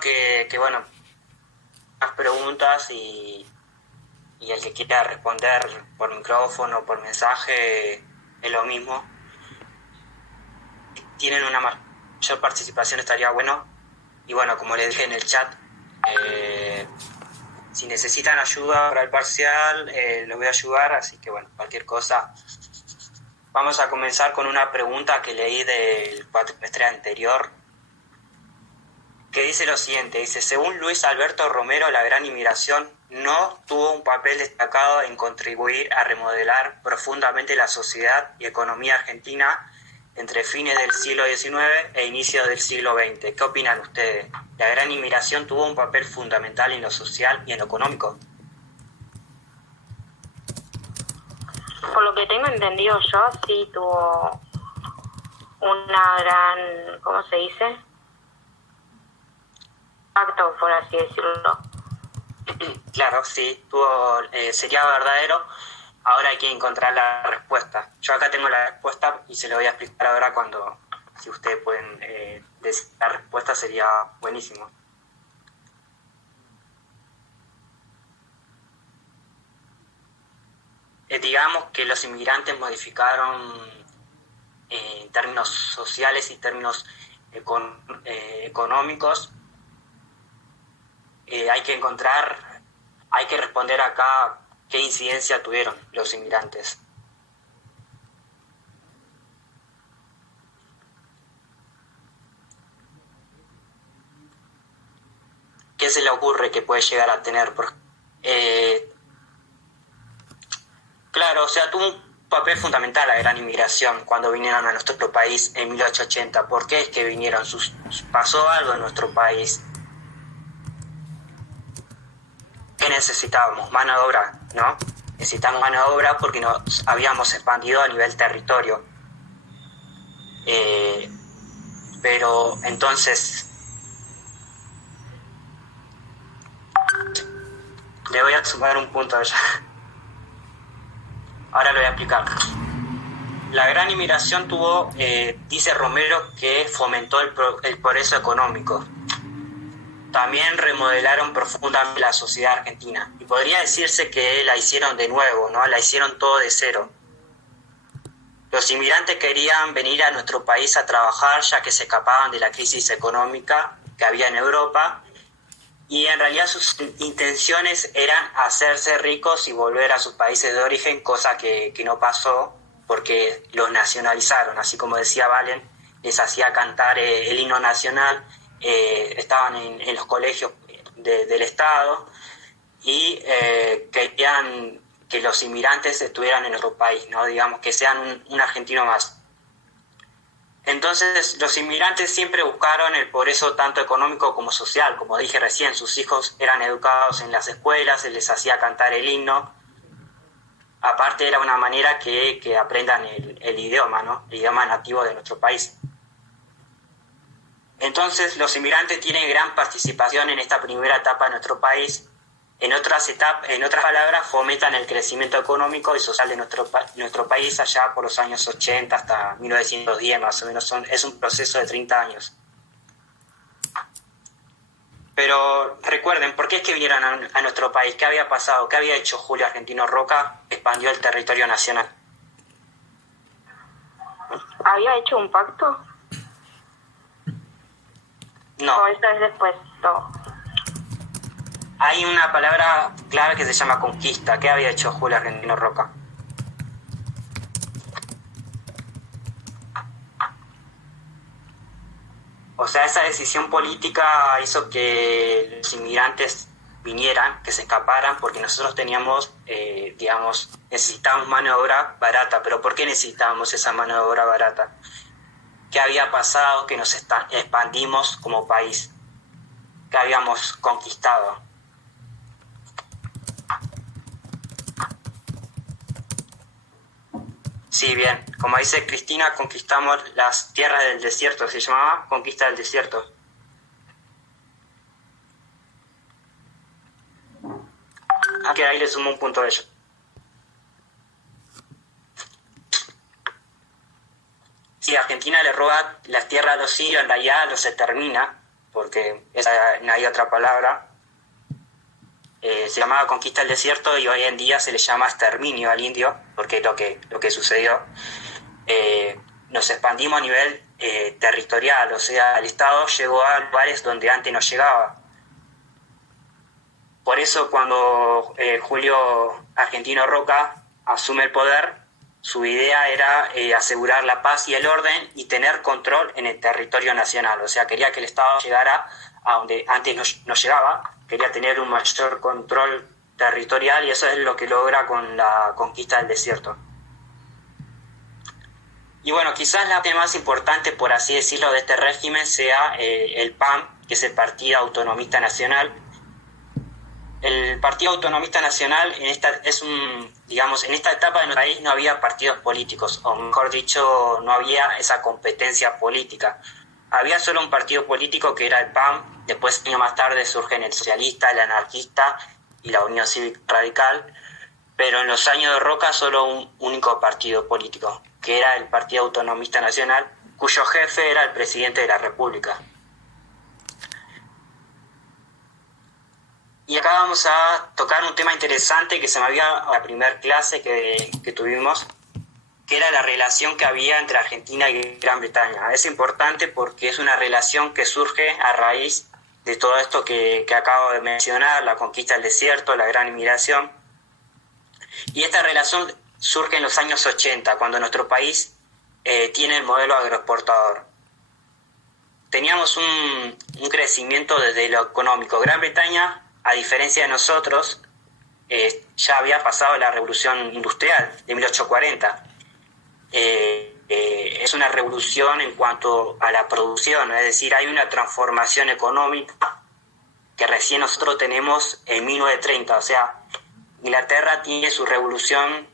sugiero que bueno, más preguntas y el que quiera responder por micrófono, por mensaje, es lo mismo. Si tienen una mayor participación estaría bueno. Y bueno, como les dije en el chat, si necesitan ayuda para el parcial, los voy a ayudar, así que bueno, cualquier cosa. Vamos a comenzar con una pregunta que leí del cuatrimestre anterior, que dice lo siguiente, dice, según Luis Alberto Romero, la gran inmigración no tuvo un papel destacado en contribuir a remodelar profundamente la sociedad y economía argentina entre fines del siglo XIX e inicios del siglo XX. ¿Qué opinan ustedes? ¿La gran inmigración tuvo un papel fundamental en lo social y en lo económico? Por lo que tengo entendido yo, sí tuvo una gran, ¿cómo se dice? Impacto, por así decirlo. Claro, sí, sería verdadero. Ahora hay que encontrar la respuesta. Yo acá tengo la respuesta y se lo voy a explicar ahora si ustedes pueden decir la respuesta sería buenísimo. Digamos que los inmigrantes modificaron en términos sociales y términos económicos. Hay que responder acá qué incidencia tuvieron los inmigrantes. ¿Qué se le ocurre que puede llegar a tener? Claro, o sea, tuvo un papel fundamental la gran inmigración cuando vinieron a nuestro país en 1880. ¿Por qué es que vinieron? Pasó algo en nuestro país. ¿Qué necesitábamos? Mano de obra, ¿no? Necesitamos mano de obra porque nos habíamos expandido a nivel territorio. Pero entonces le voy a sumar un punto allá. Ahora lo voy a explicar. La gran inmigración tuvo, dice Romero, que fomentó el progreso económico. También remodelaron profundamente la sociedad argentina. Y podría decirse que la hicieron de nuevo, ¿no? La hicieron todo de cero. Los inmigrantes querían venir a nuestro país a trabajar ya que se escapaban de la crisis económica que había en Europa. Y en realidad sus intenciones eran hacerse ricos y volver a sus países de origen, cosa que no pasó porque los nacionalizaron. Así como decía Valen, les hacía cantar el himno nacional, estaban en los colegios del Estado y querían que los inmigrantes estuvieran en nuestro país, ¿no? Digamos, que sean un argentino más. Entonces los inmigrantes siempre buscaron el progreso tanto económico como social. Como dije recién, sus hijos eran educados en las escuelas, se les hacía cantar el himno. Aparte era una manera que aprendan el idioma, ¿no? El idioma nativo de nuestro país. Entonces los inmigrantes tienen gran participación en esta primera etapa de nuestro país. En otras palabras, fomentan el crecimiento económico y social de nuestro país allá por los años 80 hasta 1910 más o menos. Es un proceso de 30 años. Pero recuerden, ¿por qué es que vinieron a nuestro país? ¿Qué había pasado? ¿Qué había hecho Julio Argentino Roca? Expandió el territorio nacional. ¿Había hecho un pacto? No. ¿O esta es después? No. Hay una palabra clave que se llama conquista. ¿Qué había hecho Julio Argentino Roca? O sea, esa decisión política hizo que los inmigrantes vinieran, que se escaparan, porque nosotros teníamos, necesitábamos mano de obra barata. ¿Pero por qué necesitábamos esa mano de obra barata? ¿Qué había pasado que nos expandimos como país? ¿Qué habíamos conquistado? Sí, bien. Como dice Cristina, conquistamos las tierras del desierto. Se llamaba Conquista del Desierto. Aunque ahí le sumo un punto a ello. Si Argentina le roba las tierras a los sirios, en realidad los extermina, porque no hay otra palabra. Se llamaba conquista del desierto y hoy en día se le llama exterminio al indio, porque es lo que sucedió. Nos expandimos a nivel territorial, o sea, el Estado llegó a lugares donde antes no llegaba. Por eso cuando Julio Argentino Roca asume el poder, su idea era asegurar la paz y el orden y tener control en el territorio nacional. O sea, quería que el Estado llegara a donde antes no llegaba, quería tener un mayor control territorial y eso es lo que logra con la conquista del desierto. Y bueno, quizás la parte más importante, por así decirlo, de este régimen sea el PAN, que es el Partido Autonomista Nacional. El Partido Autonomista Nacional en esta etapa de nuestro país no había partidos políticos, o mejor dicho, no había esa competencia política. Había solo un partido político que era el PAN, después años más tarde surgen el socialista, el anarquista y la Unión Cívica Radical, pero en los años de Roca solo un único partido político, que era el Partido Autonomista Nacional, cuyo jefe era el presidente de la República. Y acá vamos a tocar un tema interesante que se me había en la primera clase que tuvimos, que era la relación que había entre Argentina y Gran Bretaña. Es importante porque es una relación que surge a raíz de todo esto que acabo de mencionar, la conquista del desierto, la gran inmigración. Y esta relación surge en los años 80, cuando nuestro país tiene el modelo agroexportador. Teníamos un crecimiento desde lo económico. Gran Bretaña, a diferencia de nosotros, ya había pasado la revolución industrial de 1840. Es una revolución en cuanto a la producción, es decir, hay una transformación económica que recién nosotros tenemos en 1930. O sea, Inglaterra tiene su revolución,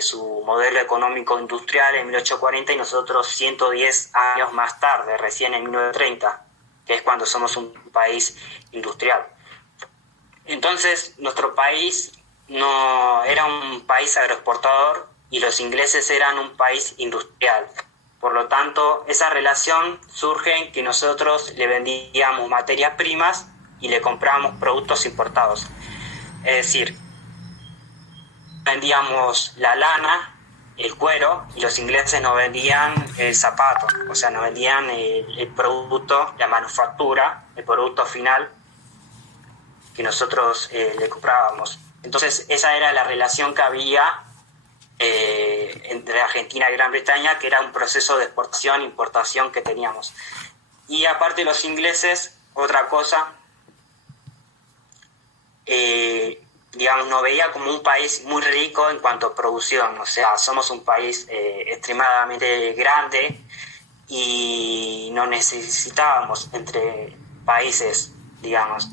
su modelo económico industrial en 1840 y nosotros 110 años más tarde, recién en 1930, que es cuando somos un país industrial. Entonces, nuestro país no era un país agroexportador y los ingleses eran un país industrial. Por lo tanto, esa relación surge en que nosotros le vendíamos materias primas y le comprábamos productos importados. Es decir, vendíamos la lana, el cuero, y los ingleses nos vendían el zapato, o sea, nos vendían el producto, la manufactura, el producto final que nosotros le comprábamos. Entonces esa era la relación que había entre Argentina y Gran Bretaña, que era un proceso de exportación e importación que teníamos. Y aparte los ingleses, otra cosa, nos veía como un país muy rico en cuanto a producción. O sea, somos un país extremadamente grande y no necesitábamos entre países, digamos.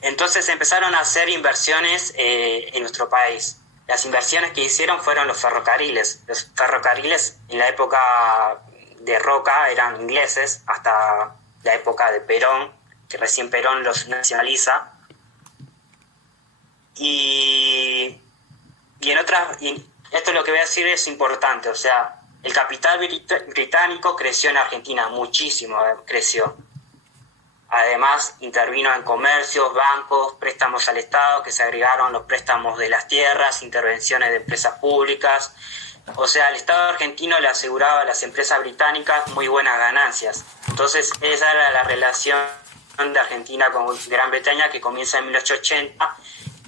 Entonces empezaron a hacer inversiones en nuestro país. Las inversiones que hicieron fueron los ferrocarriles. Los ferrocarriles en la época de Roca eran ingleses, hasta la época de Perón, que recién Perón los nacionaliza. Y esto lo que voy a decir es importante, o sea, el capital británico creció en Argentina, muchísimo creció. Además, intervino en comercios, bancos, préstamos al Estado, que se agregaron los préstamos de las tierras, intervenciones de empresas públicas. O sea, el Estado argentino le aseguraba a las empresas británicas muy buenas ganancias. Entonces, esa era la relación de Argentina con Gran Bretaña, que comienza en 1880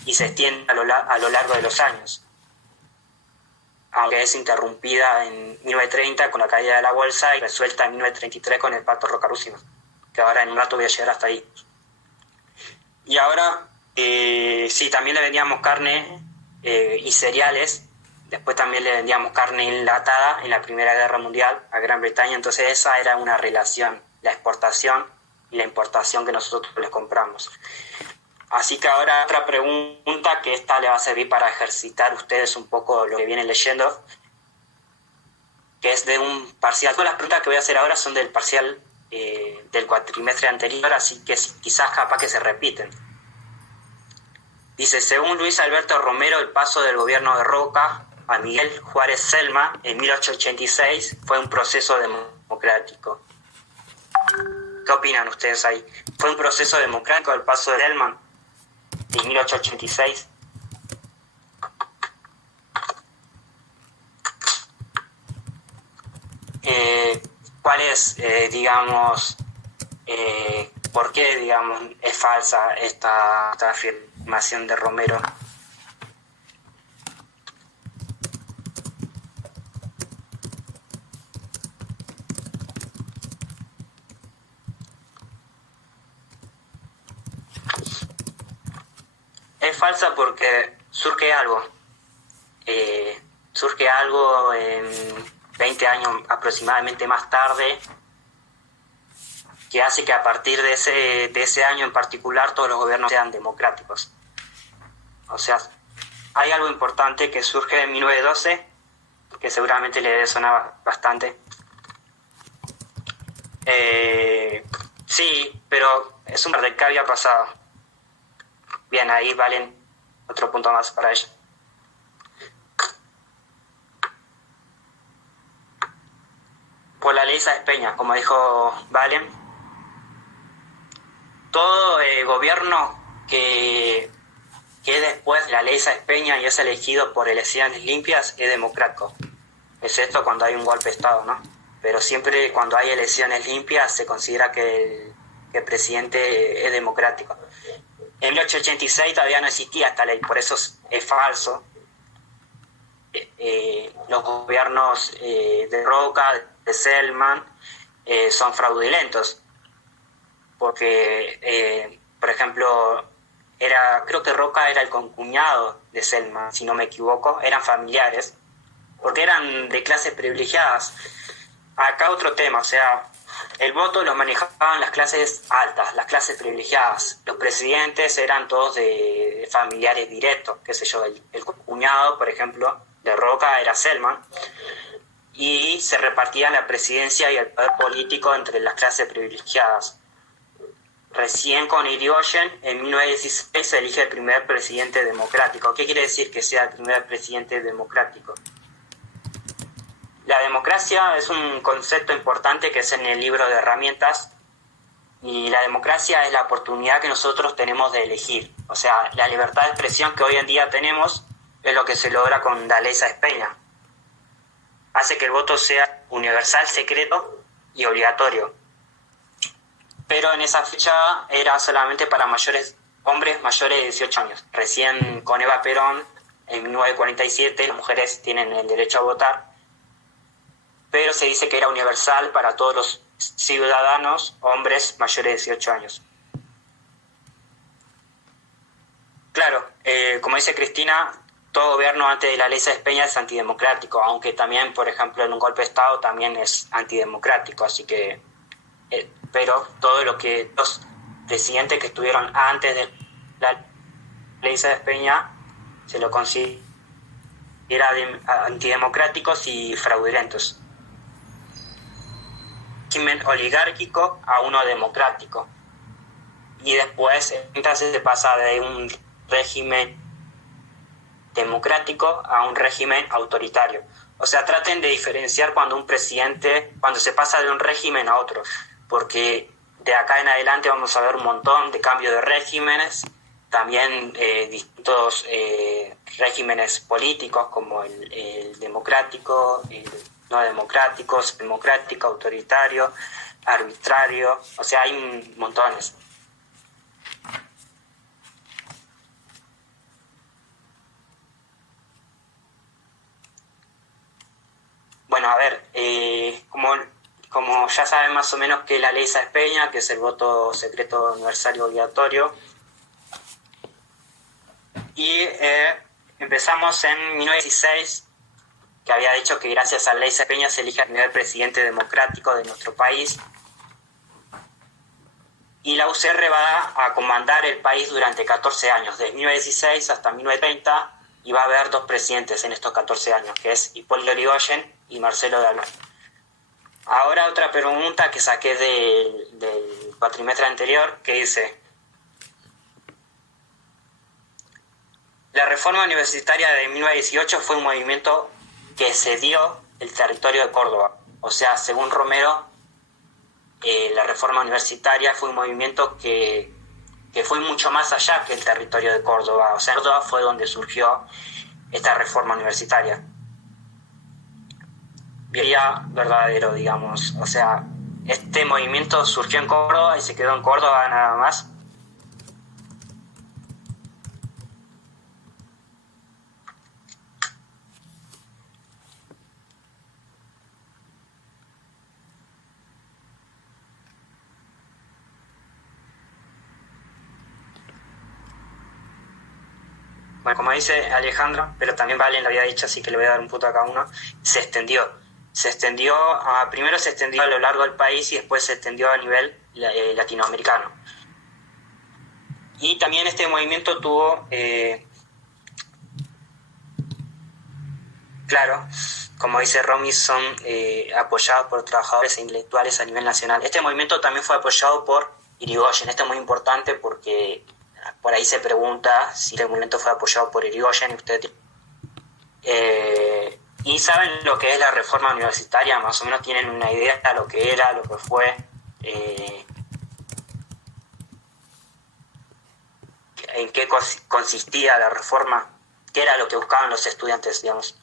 y se extiende a lo largo de los años. Aunque es interrumpida en 1930 con la caída de la bolsa y resuelta en 1933 con el Pacto Roca-Rússimo, que ahora en un rato voy a llegar hasta ahí. Y ahora, sí, también le vendíamos carne y cereales. Después también le vendíamos carne enlatada en la Primera Guerra Mundial a Gran Bretaña. Entonces esa era una relación, la exportación y la importación que nosotros les compramos. Así que ahora otra pregunta, que esta le va a servir para ejercitar ustedes un poco lo que vienen leyendo, que es de un parcial. Todas las preguntas que voy a hacer ahora son del parcial del cuatrimestre anterior, así que quizás capaz que se repiten. Dice, según Luis Alberto Romero, el paso del gobierno de Roca a Miguel Juárez Celma en 1886 fue un proceso democrático. ¿Qué opinan ustedes ahí? ¿Fue un proceso democrático el paso de Selman de 1886? ¿Cuál es, por qué, digamos, es falsa esta afirmación de Romero? Es falsa porque surge algo en 20 años aproximadamente más tarde, que hace que a partir de ese año en particular todos los gobiernos sean democráticos. O sea, hay algo importante que surge en 1912, que seguramente le debe sonar bastante. Sí, pero es un de qué había pasado. Bien, ahí valen otro punto más para ello. Por la ley Sáenz Peña, como dijo Valen, todo gobierno que después de la ley Sáenz Peña y es elegido por elecciones limpias es democrático, excepto cuando hay un golpe de Estado, ¿no? Pero siempre cuando hay elecciones limpias se considera que el presidente es democrático. En 1886 todavía no existía esta ley, por eso es falso. Los gobiernos de Roca, de Selman, son fraudulentos, porque, por ejemplo, creo que Roca era el concuñado de Selman, si no me equivoco, eran familiares, porque eran de clases privilegiadas. Acá otro tema, o sea, el voto lo manejaban las clases altas, las clases privilegiadas. Los presidentes eran todos de familiares directos, qué sé yo, el cuñado, por ejemplo, de Roca era Selman, y se repartían la presidencia y el poder político entre las clases privilegiadas. Recién con Irigoyen, en 1916, se elige el primer presidente democrático. ¿Qué quiere decir que sea el primer presidente democrático? La democracia es un concepto importante que es en el libro de herramientas, y la democracia es la oportunidad que nosotros tenemos de elegir. O sea, la libertad de expresión que hoy en día tenemos es lo que se logra con la ley Sáenz Peña. Hace que el voto sea universal, secreto y obligatorio. Pero en esa fecha era solamente para hombres mayores de 18 años. Recién con Eva Perón, en 1947, las mujeres tienen el derecho a votar, pero se dice que era universal para todos los ciudadanos, hombres mayores de 18 años. Claro, como dice Cristina, todo gobierno antes de la ley Sáenz Peña es antidemocrático, aunque también, por ejemplo, en un golpe de Estado también es antidemocrático, así que... pero todo lo que los presidentes que estuvieron antes de la ley Sáenz Peña se lo considera antidemocráticos y fraudulentos. Régimen oligárquico a uno democrático, y después entonces se pasa de un régimen democrático a un régimen autoritario. O sea, traten de diferenciar cuando se pasa de un régimen a otro, porque de acá en adelante vamos a ver un montón de cambios de regímenes, también distintos regímenes políticos como el democrático, el no democrático, democrático, autoritario, arbitrario, o sea, hay montones. Bueno, a ver, como ya saben más o menos que la ley Sáenz Peña, que es el voto secreto universal y obligatorio, y empezamos en 1916, que había dicho que gracias a la ley Sáenz Peña se elige el primer presidente democrático de nuestro país, y la UCR va a comandar el país durante 14 años, desde 1916 hasta 1930, y va a haber dos presidentes en estos 14 años, que es Hipólito Yrigoyen y Marcelo de Alvear. Ahora otra pregunta que saqué del cuatrimestre anterior, que dice: la reforma universitaria de 1918 fue un movimiento que cedió el territorio de Córdoba. O sea, según Romero, la reforma universitaria fue un movimiento que fue mucho más allá que el territorio de Córdoba. O sea, Córdoba fue donde surgió esta reforma universitaria. Sería verdadero, digamos. O sea, este movimiento surgió en Córdoba y se quedó en Córdoba nada más. Bueno, como dice Alejandro, pero también Valen lo había dicho, así que le voy a dar un punto a cada uno, se extendió. Primero se extendió a lo largo del país y después se extendió a nivel latinoamericano. Y también este movimiento tuvo, claro, como dice Romy, son apoyados por trabajadores e intelectuales a nivel nacional. Este movimiento también fue apoyado por Irigoyen. Esto es muy importante porque por ahí se pregunta si este movimiento fue apoyado por Irigoyen. Y saben lo que es la reforma universitaria, más o menos tienen una idea de lo que era, lo que fue, en qué consistía la reforma, qué era lo que buscaban los estudiantes, digamos.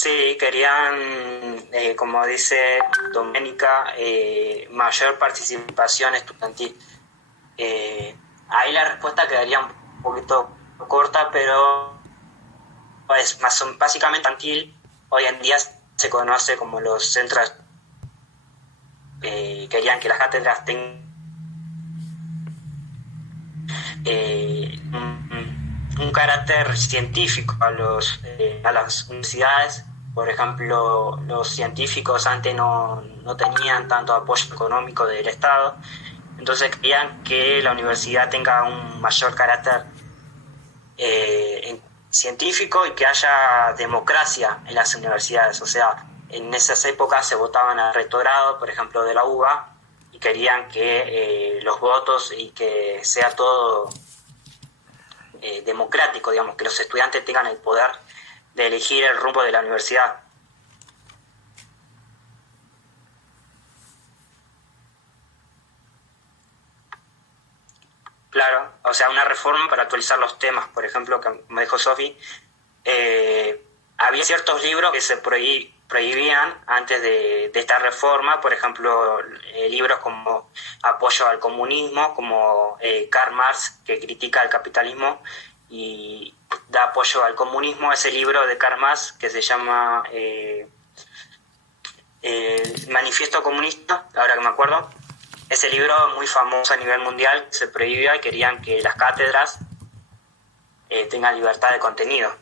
Sí, querían, como dice Doménica, mayor participación estudiantil. Ahí la respuesta quedaría un poquito corta, pero es básicamente infantil. Hoy en día se conoce como los centros. Querían que las cátedras tengan un carácter científico a las universidades. Por ejemplo, los científicos antes no tenían tanto apoyo económico del Estado, entonces querían que la universidad tenga un mayor carácter científico y que haya democracia en las universidades. O sea, en esas épocas se votaban al rectorado, por ejemplo, de la UBA, y querían que los votos y que sea todo democrático, digamos, que los estudiantes tengan el poder de elegir el rumbo de la universidad. Claro, o sea, una reforma para actualizar los temas, por ejemplo, como dijo Sofi, había ciertos libros que se prohibían antes de esta reforma, por ejemplo, libros como Apoyo al comunismo, como Karl Marx, que critica el capitalismo y da apoyo al comunismo. Ese libro de Karl Marx, que se llama el Manifiesto Comunista, ahora que me acuerdo, ese libro muy famoso a nivel mundial, se prohibía y querían que las cátedras tengan libertad de contenido.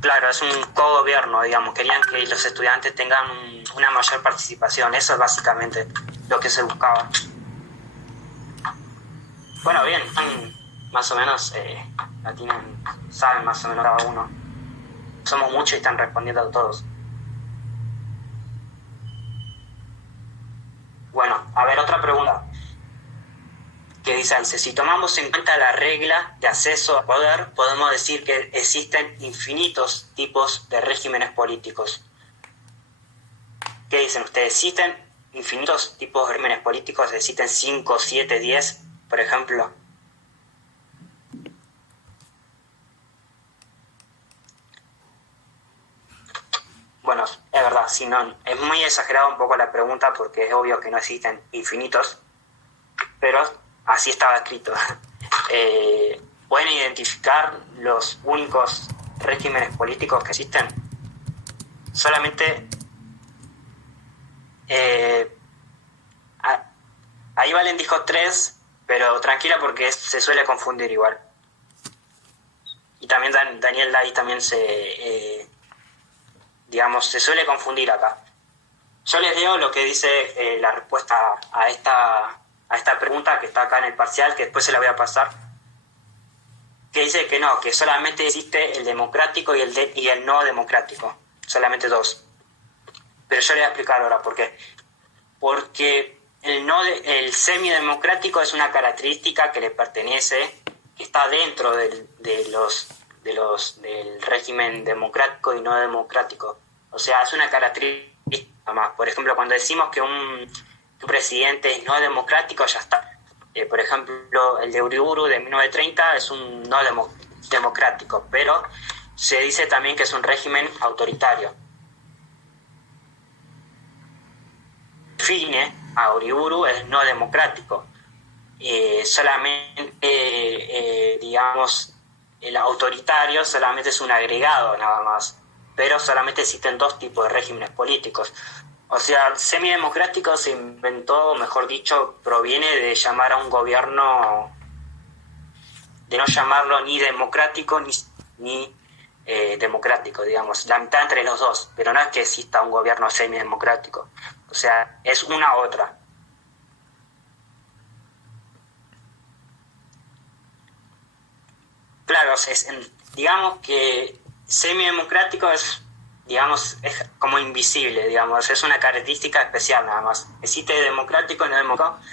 Claro, es un cogobierno, digamos. Querían que los estudiantes tengan una mayor participación. Eso es básicamente lo que se buscaba. Bueno, bien, más o menos la tienen, saben más o menos cada uno. Somos muchos y están respondiendo a todos. Bueno, a ver, otra pregunta. Que dice, si tomamos en cuenta la regla de acceso al poder, podemos decir que existen infinitos tipos de regímenes políticos. ¿Qué dicen ustedes? ¿Existen infinitos tipos de regímenes políticos? ¿Existen 5, 7, 10, por ejemplo? Bueno, es verdad, si no, es muy exagerada un poco la pregunta porque es obvio que no existen infinitos, pero así estaba escrito. ¿Pueden identificar los únicos regímenes políticos que existen? Solamente ahí Valen dijo 3, pero tranquila porque se suele confundir igual. Y también Daniel Lai también se suele confundir acá. Yo les leo lo que dice la respuesta a esta pregunta que está acá en el parcial, que después se la voy a pasar. que dice que no, que solamente existe el democrático y el no democrático, solamente dos. Pero yo le voy a explicar ahora por qué. Porque el semidemocrático es una característica que le pertenece, que está dentro del régimen democrático y no democrático. O sea, es una característica más. Por ejemplo, cuando decimos que un presidente es no democrático, ya está. Por ejemplo, el de Uriburu de 1930 es un no democrático, pero se dice también que es un régimen autoritario. Define a Uriburu es no democrático. Solamente, digamos, el autoritario solamente es un agregado nada más, pero solamente existen dos tipos de regímenes políticos. O sea, el semidemocrático se inventó, mejor dicho, proviene de llamar a un gobierno, de no llamarlo ni democrático ni democrático, digamos, la mitad entre los dos, pero no es que exista un gobierno semidemocrático, o sea, es una u otra. Claro, digamos que semidemocrático es, digamos, es como invisible, digamos, es una característica especial nada más. Existe democrático y no democrático,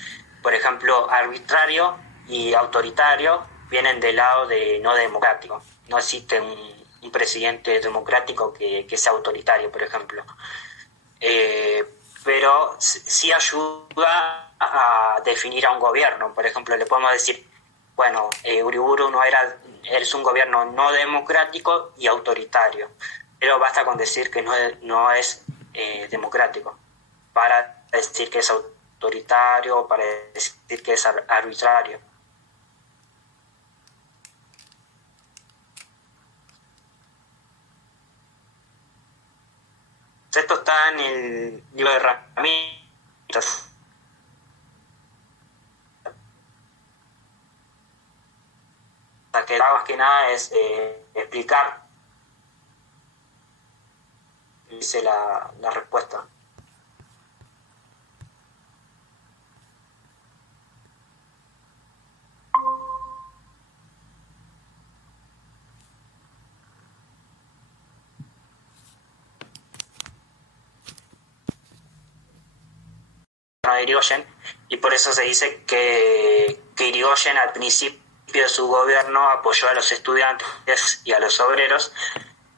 por ejemplo, arbitrario y autoritario vienen del lado de no democrático. No existe un presidente democrático que sea autoritario, por ejemplo. Pero sí ayuda a definir a un gobierno. Por ejemplo, le podemos decir, bueno, Uriburu es un gobierno no democrático y autoritario, pero basta con decir que no es democrático para decir que es autoritario, para decir que es arbitrario. Esto está en el libro de herramientas. Que más que nada es explicar, dice la respuesta. De Irigoyen, y por eso se dice que Irigoyen al principio de su gobierno apoyó a los estudiantes y a los obreros,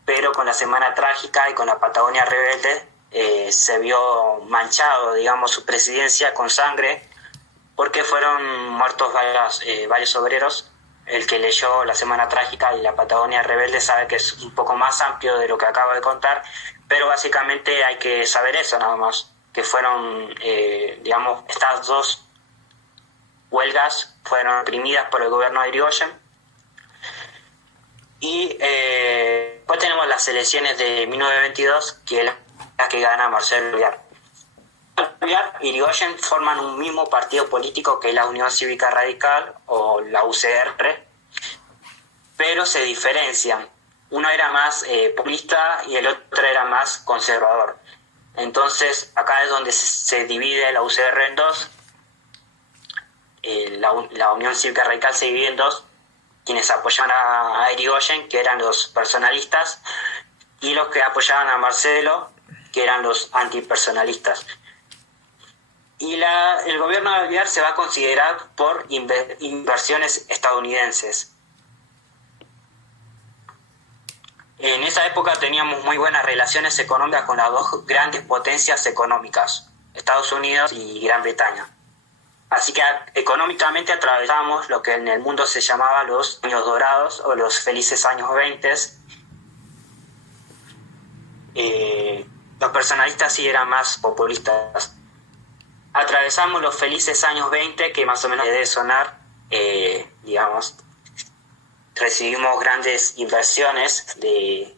pero con la Semana Trágica y con la Patagonia Rebelde se vio manchado, digamos, su presidencia con sangre, porque fueron muertos varios obreros. El que leyó la Semana Trágica y la Patagonia Rebelde sabe que es un poco más amplio de lo que acabo de contar, pero básicamente hay que saber eso nada más, que fueron, digamos, estas dos huelgas fueron reprimidas por el gobierno de Irigoyen. Y después tenemos las elecciones de 1922, que es la que gana Marcelo Alvear. Alvear y Irigoyen forman un mismo partido político, que es la Unión Cívica Radical o la UCR, pero se diferencian. Uno era más populista y el otro era más conservador. Entonces, acá es donde se divide la UCR en dos. La Unión Cívica Radical se divide en dos, quienes apoyaban a Irigoyen, que eran los personalistas, y los que apoyaban a Marcelo, que eran los antipersonalistas. Y el gobierno de Alvear se va a considerar por inversiones estadounidenses. En esa época teníamos muy buenas relaciones económicas con las dos grandes potencias económicas, Estados Unidos y Gran Bretaña. Así que económicamente atravesamos lo que en el mundo se llamaba los años dorados o los felices años 20. Los personalistas sí eran más populistas. Atravesamos los felices años 20, que más o menos debe sonar, digamos, recibimos grandes inversiones de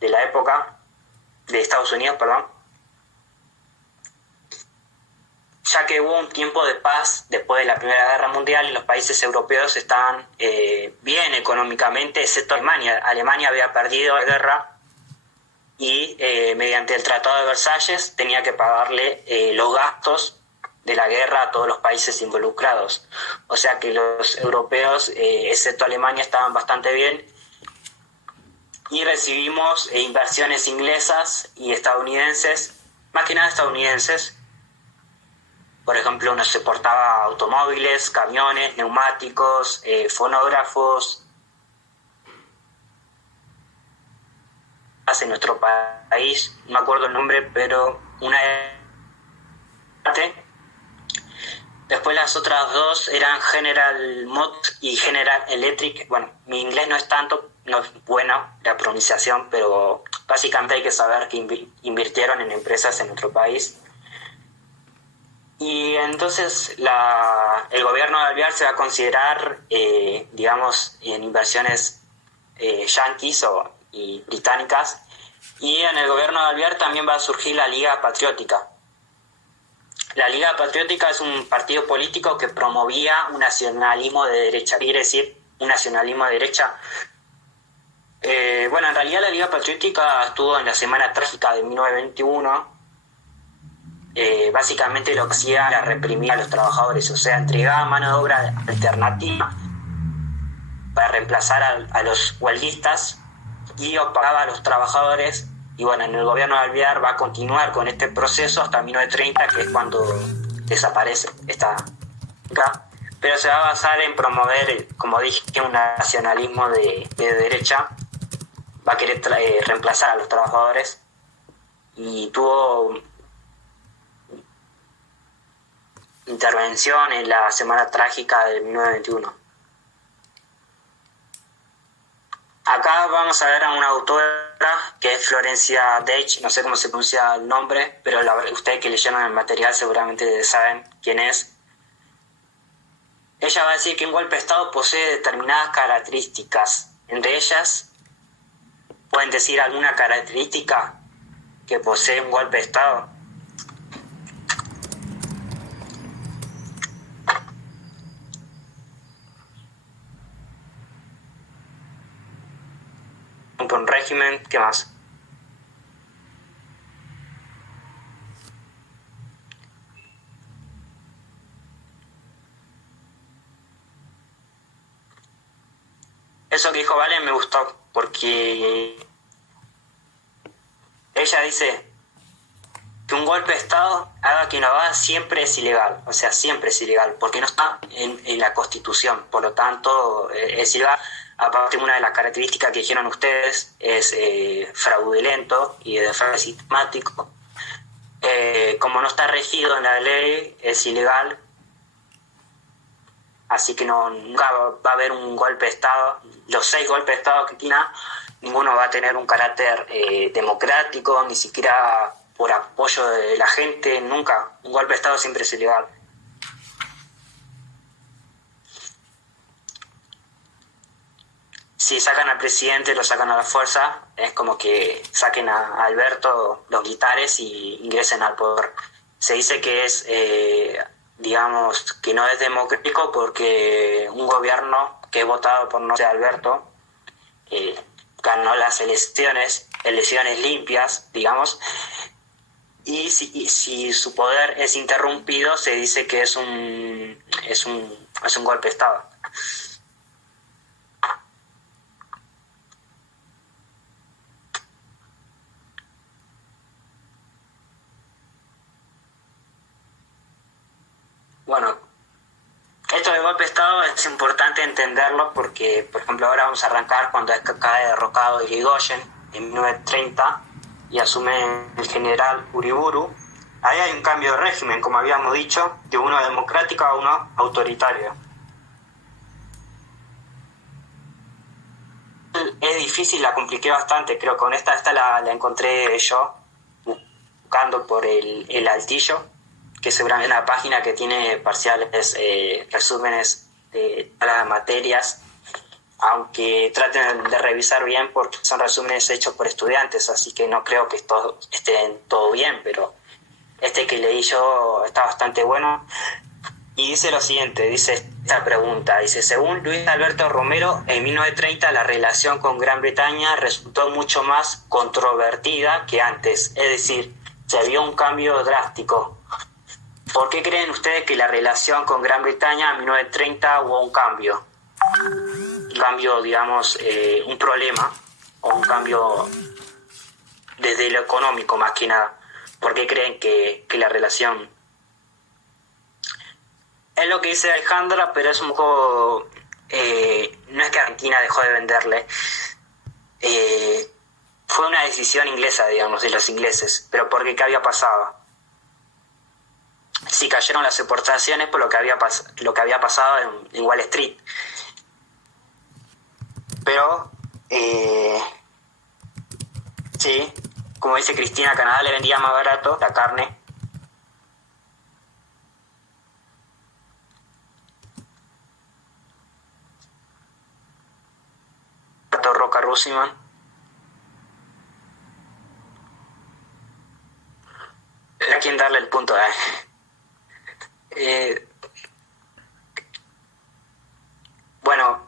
la época, de Estados Unidos, perdón, ya que hubo un tiempo de paz después de la Primera Guerra Mundial y los países europeos estaban bien económicamente, excepto Alemania. Alemania había perdido la guerra y mediante el Tratado de Versalles tenía que pagarle los gastos de la guerra a todos los países involucrados. O sea que los europeos, excepto Alemania, estaban bastante bien, y recibimos inversiones inglesas y estadounidenses, más que nada estadounidenses. Por ejemplo, nos exportaba automóviles, camiones, neumáticos, fonógrafos. En nuestro país, no me acuerdo el nombre, pero una... Después las otras dos eran General Motors y General Electric. Bueno, mi inglés no es bueno la pronunciación, pero básicamente hay que saber que invirtieron en empresas en nuestro país. Y entonces el gobierno de Alvear se va a considerar, digamos, en inversiones yanquis y británicas. Y en el gobierno de Alvear también va a surgir la Liga Patriótica. La Liga Patriótica es un partido político que promovía un nacionalismo de derecha. ¿Qué quiere decir un nacionalismo de derecha? Bueno, en realidad la Liga Patriótica estuvo en la Semana Trágica de 1921. Básicamente lo que hacía era reprimir a los trabajadores, o sea, entregaba mano de obra alternativa para reemplazar a los huelguistas y opacaba a los trabajadores. Y bueno, en el gobierno de Alvear va a continuar con este proceso hasta 1930, que es cuando desaparece esta liga, pero se va a basar en promover, como dije, un nacionalismo de derecha. Va a querer reemplazar a los trabajadores, y tuvo intervención en la Semana Trágica de 1921. Acá vamos a ver a una autora que es Florencia Deitch, no sé cómo se pronuncia el nombre, pero ustedes que leyeron el material seguramente saben quién es. Ella va a decir que un golpe de Estado posee determinadas características. Entre ellas, ¿pueden decir alguna característica que posee un golpe de Estado? Un régimen, ¿qué más? Eso que dijo Vale me gustó, porque ella dice que un golpe de Estado, haga quien lo haga, siempre es ilegal. O sea, siempre es ilegal, porque no está en la Constitución. Por lo tanto, es ilegal. Aparte, una de las características que dijeron ustedes es fraudulento y de fraude sistemático. Como no está regido en la ley, es ilegal. Así que nunca va a haber un golpe de Estado. Los 6 golpes de Estado que tiene, ninguno va a tener un carácter democrático, ni siquiera por apoyo de la gente. Nunca. Un golpe de Estado siempre es ilegal. Si sacan al presidente, lo sacan a la fuerza. Es como que saquen a Alberto, los militares, y ingresen al poder. Se dice que es, digamos, que no es democrático porque un gobierno que es votado por no sé Alberto ganó las elecciones limpias, digamos, y si su poder es interrumpido, se dice que es un golpe de Estado. Bueno, esto del golpe de Estado es importante entenderlo porque, por ejemplo, ahora vamos a arrancar cuando cae derrocado Irigoyen en 1930 y asume el general Uriburu. Ahí hay un cambio de régimen, como habíamos dicho, de uno democrático a uno autoritario. Es difícil, la compliqué bastante, creo que con esta la encontré yo, buscando por el Altillo, que seguramente es una página que tiene parciales, resúmenes de todas las materias, aunque traten de revisar bien porque son resúmenes hechos por estudiantes, así que no creo que estén todo bien, pero este que leí yo está bastante bueno. Y dice lo siguiente, dice esta pregunta, dice: según Luis Alberto Romero, en 1930 la relación con Gran Bretaña resultó mucho más controvertida que antes, es decir, se vio un cambio drástico. ¿Por qué creen ustedes que la relación con Gran Bretaña en 1930 hubo un cambio? Un cambio, digamos, un problema, o un cambio desde lo económico más que nada. ¿Por qué creen que la relación... Es lo que dice Alejandra, pero es un poco... no es que Argentina dejó de venderle. Fue una decisión inglesa, digamos, de los ingleses. ¿Pero por qué? ¿Qué había pasado? Sí, cayeron las exportaciones por lo que había pasado en Wall Street. Pero, sí, como dice Cristina, Canadá le vendía más barato la carne. Roca Russiman. ¿A quién darle el punto? Bueno,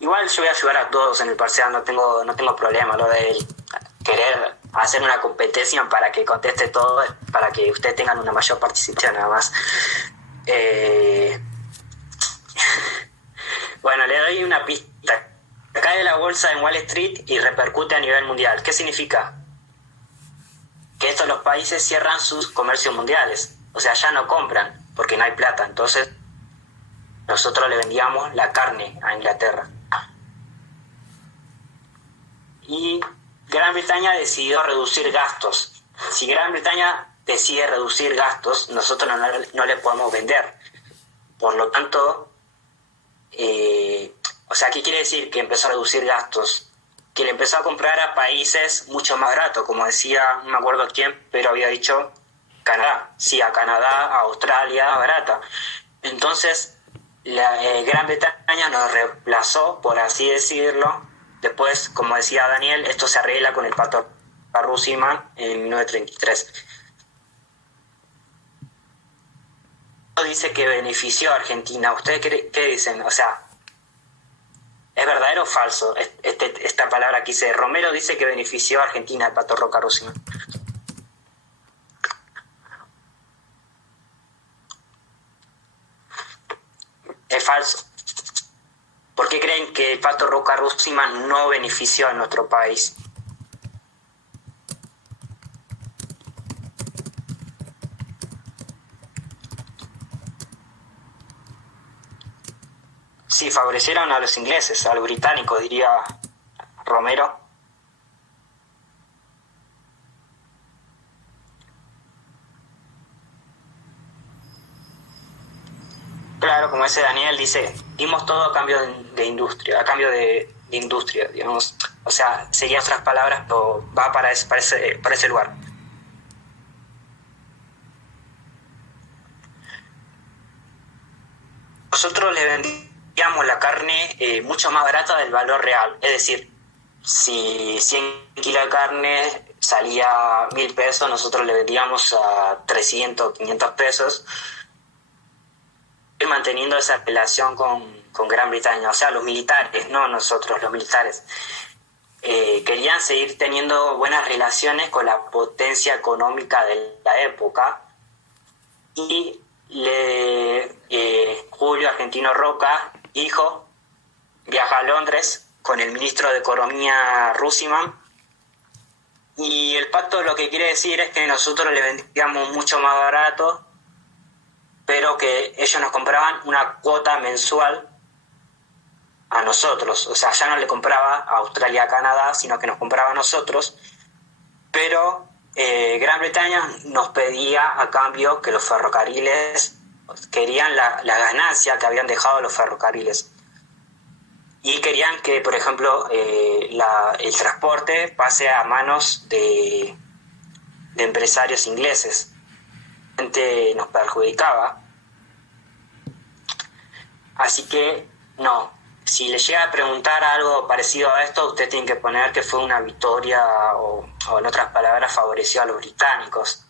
igual yo voy a ayudar a todos en el parcial, no tengo problema. Lo de querer hacer una competencia para que conteste todo, para que ustedes tengan una mayor participación nada más. Bueno, le doy una pista. Cae la bolsa en Wall Street y repercute a nivel mundial. ¿Qué significa? Que estos los países cierran sus comercios mundiales. O sea, ya no compran porque no hay plata. Entonces, nosotros le vendíamos la carne a Inglaterra. Y Gran Bretaña decidió reducir gastos. Si Gran Bretaña decide reducir gastos, nosotros no le podemos vender. Por lo tanto, o sea, ¿qué quiere decir que empezó a reducir gastos? Que le empezó a comprar a países mucho más baratos, como decía, no me acuerdo quién, pero había dicho Canadá. Sí, a Canadá, a Australia, barata. Entonces, Gran Bretaña nos reemplazó, por así decirlo. Después, como decía Daniel, esto se arregla con el Pacto Russiman en 1933. Dice que benefició a Argentina. ¿Ustedes qué dicen? O sea, ¿es verdadero o falso? Esta palabra que dice, Romero dice que benefició a Argentina el Pacto Roca-Russiman. Es falso. ¿Por qué creen que el Pacto Roca-Russiman no benefició a nuestro país? Sí, favorecieron a los ingleses, a los británicos, diría Romero. Claro, como ese Daniel dice, dimos todo a cambio de industria, a cambio de industria, digamos. O sea, serían otras palabras, pero va para ese lugar. Nosotros le vendíamos la carne mucho más barata del valor real. Es decir, si 100 kilos de carne salía 1.000 pesos, nosotros le vendíamos a 300, 500 pesos, manteniendo esa relación con Gran Bretaña. O sea, los militares, no nosotros, los militares. Querían seguir teniendo buenas relaciones con la potencia económica de la época. Y Julio Argentino Roca, hijo, viaja a Londres con el ministro de Economía Russiman, y el pacto lo que quiere decir es que nosotros le vendíamos mucho más barato, pero que ellos nos compraban una cuota mensual a nosotros. O sea, ya no le compraba a Australia, a Canadá, sino que nos compraba a nosotros, pero Gran Bretaña nos pedía a cambio que los ferrocarriles querían la ganancia que habían dejado los ferrocarriles, y querían que, por ejemplo, el transporte pase a manos de empresarios ingleses. Nos perjudicaba. Así que no, si le llega a preguntar algo parecido a esto, usted tiene que poner que fue una victoria o en otras palabras favoreció a los británicos.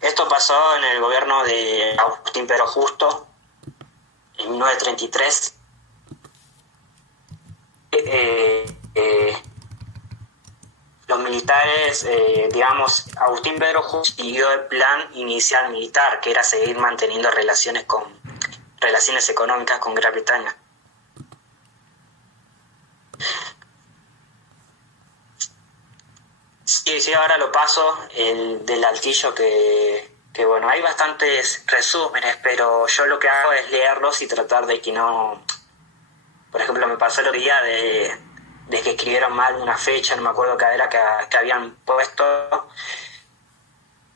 Esto pasó en el gobierno de Agustín Pero Justo en 1933. los militares, digamos, Agustín Pedro Justo siguió el plan inicial militar, que era seguir manteniendo relaciones económicas con Gran Bretaña. Sí, ahora lo paso, el del altillo que bueno, hay bastantes resúmenes, pero yo lo que hago es leerlos y tratar de que no... Por ejemplo, me pasó el otro día de que escribieron mal una fecha, no me acuerdo qué era que habían puesto,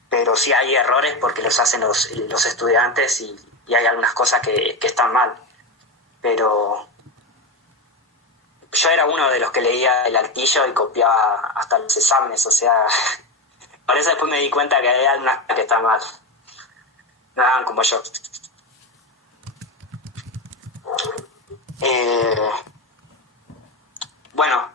pero sí hay errores porque los hacen los estudiantes y hay algunas cosas que están mal. Pero yo era uno de los que leía el altillo y copiaba hasta los exámenes, o sea, por eso después me di cuenta que hay algunas que están mal. No hagan como yo. Bueno,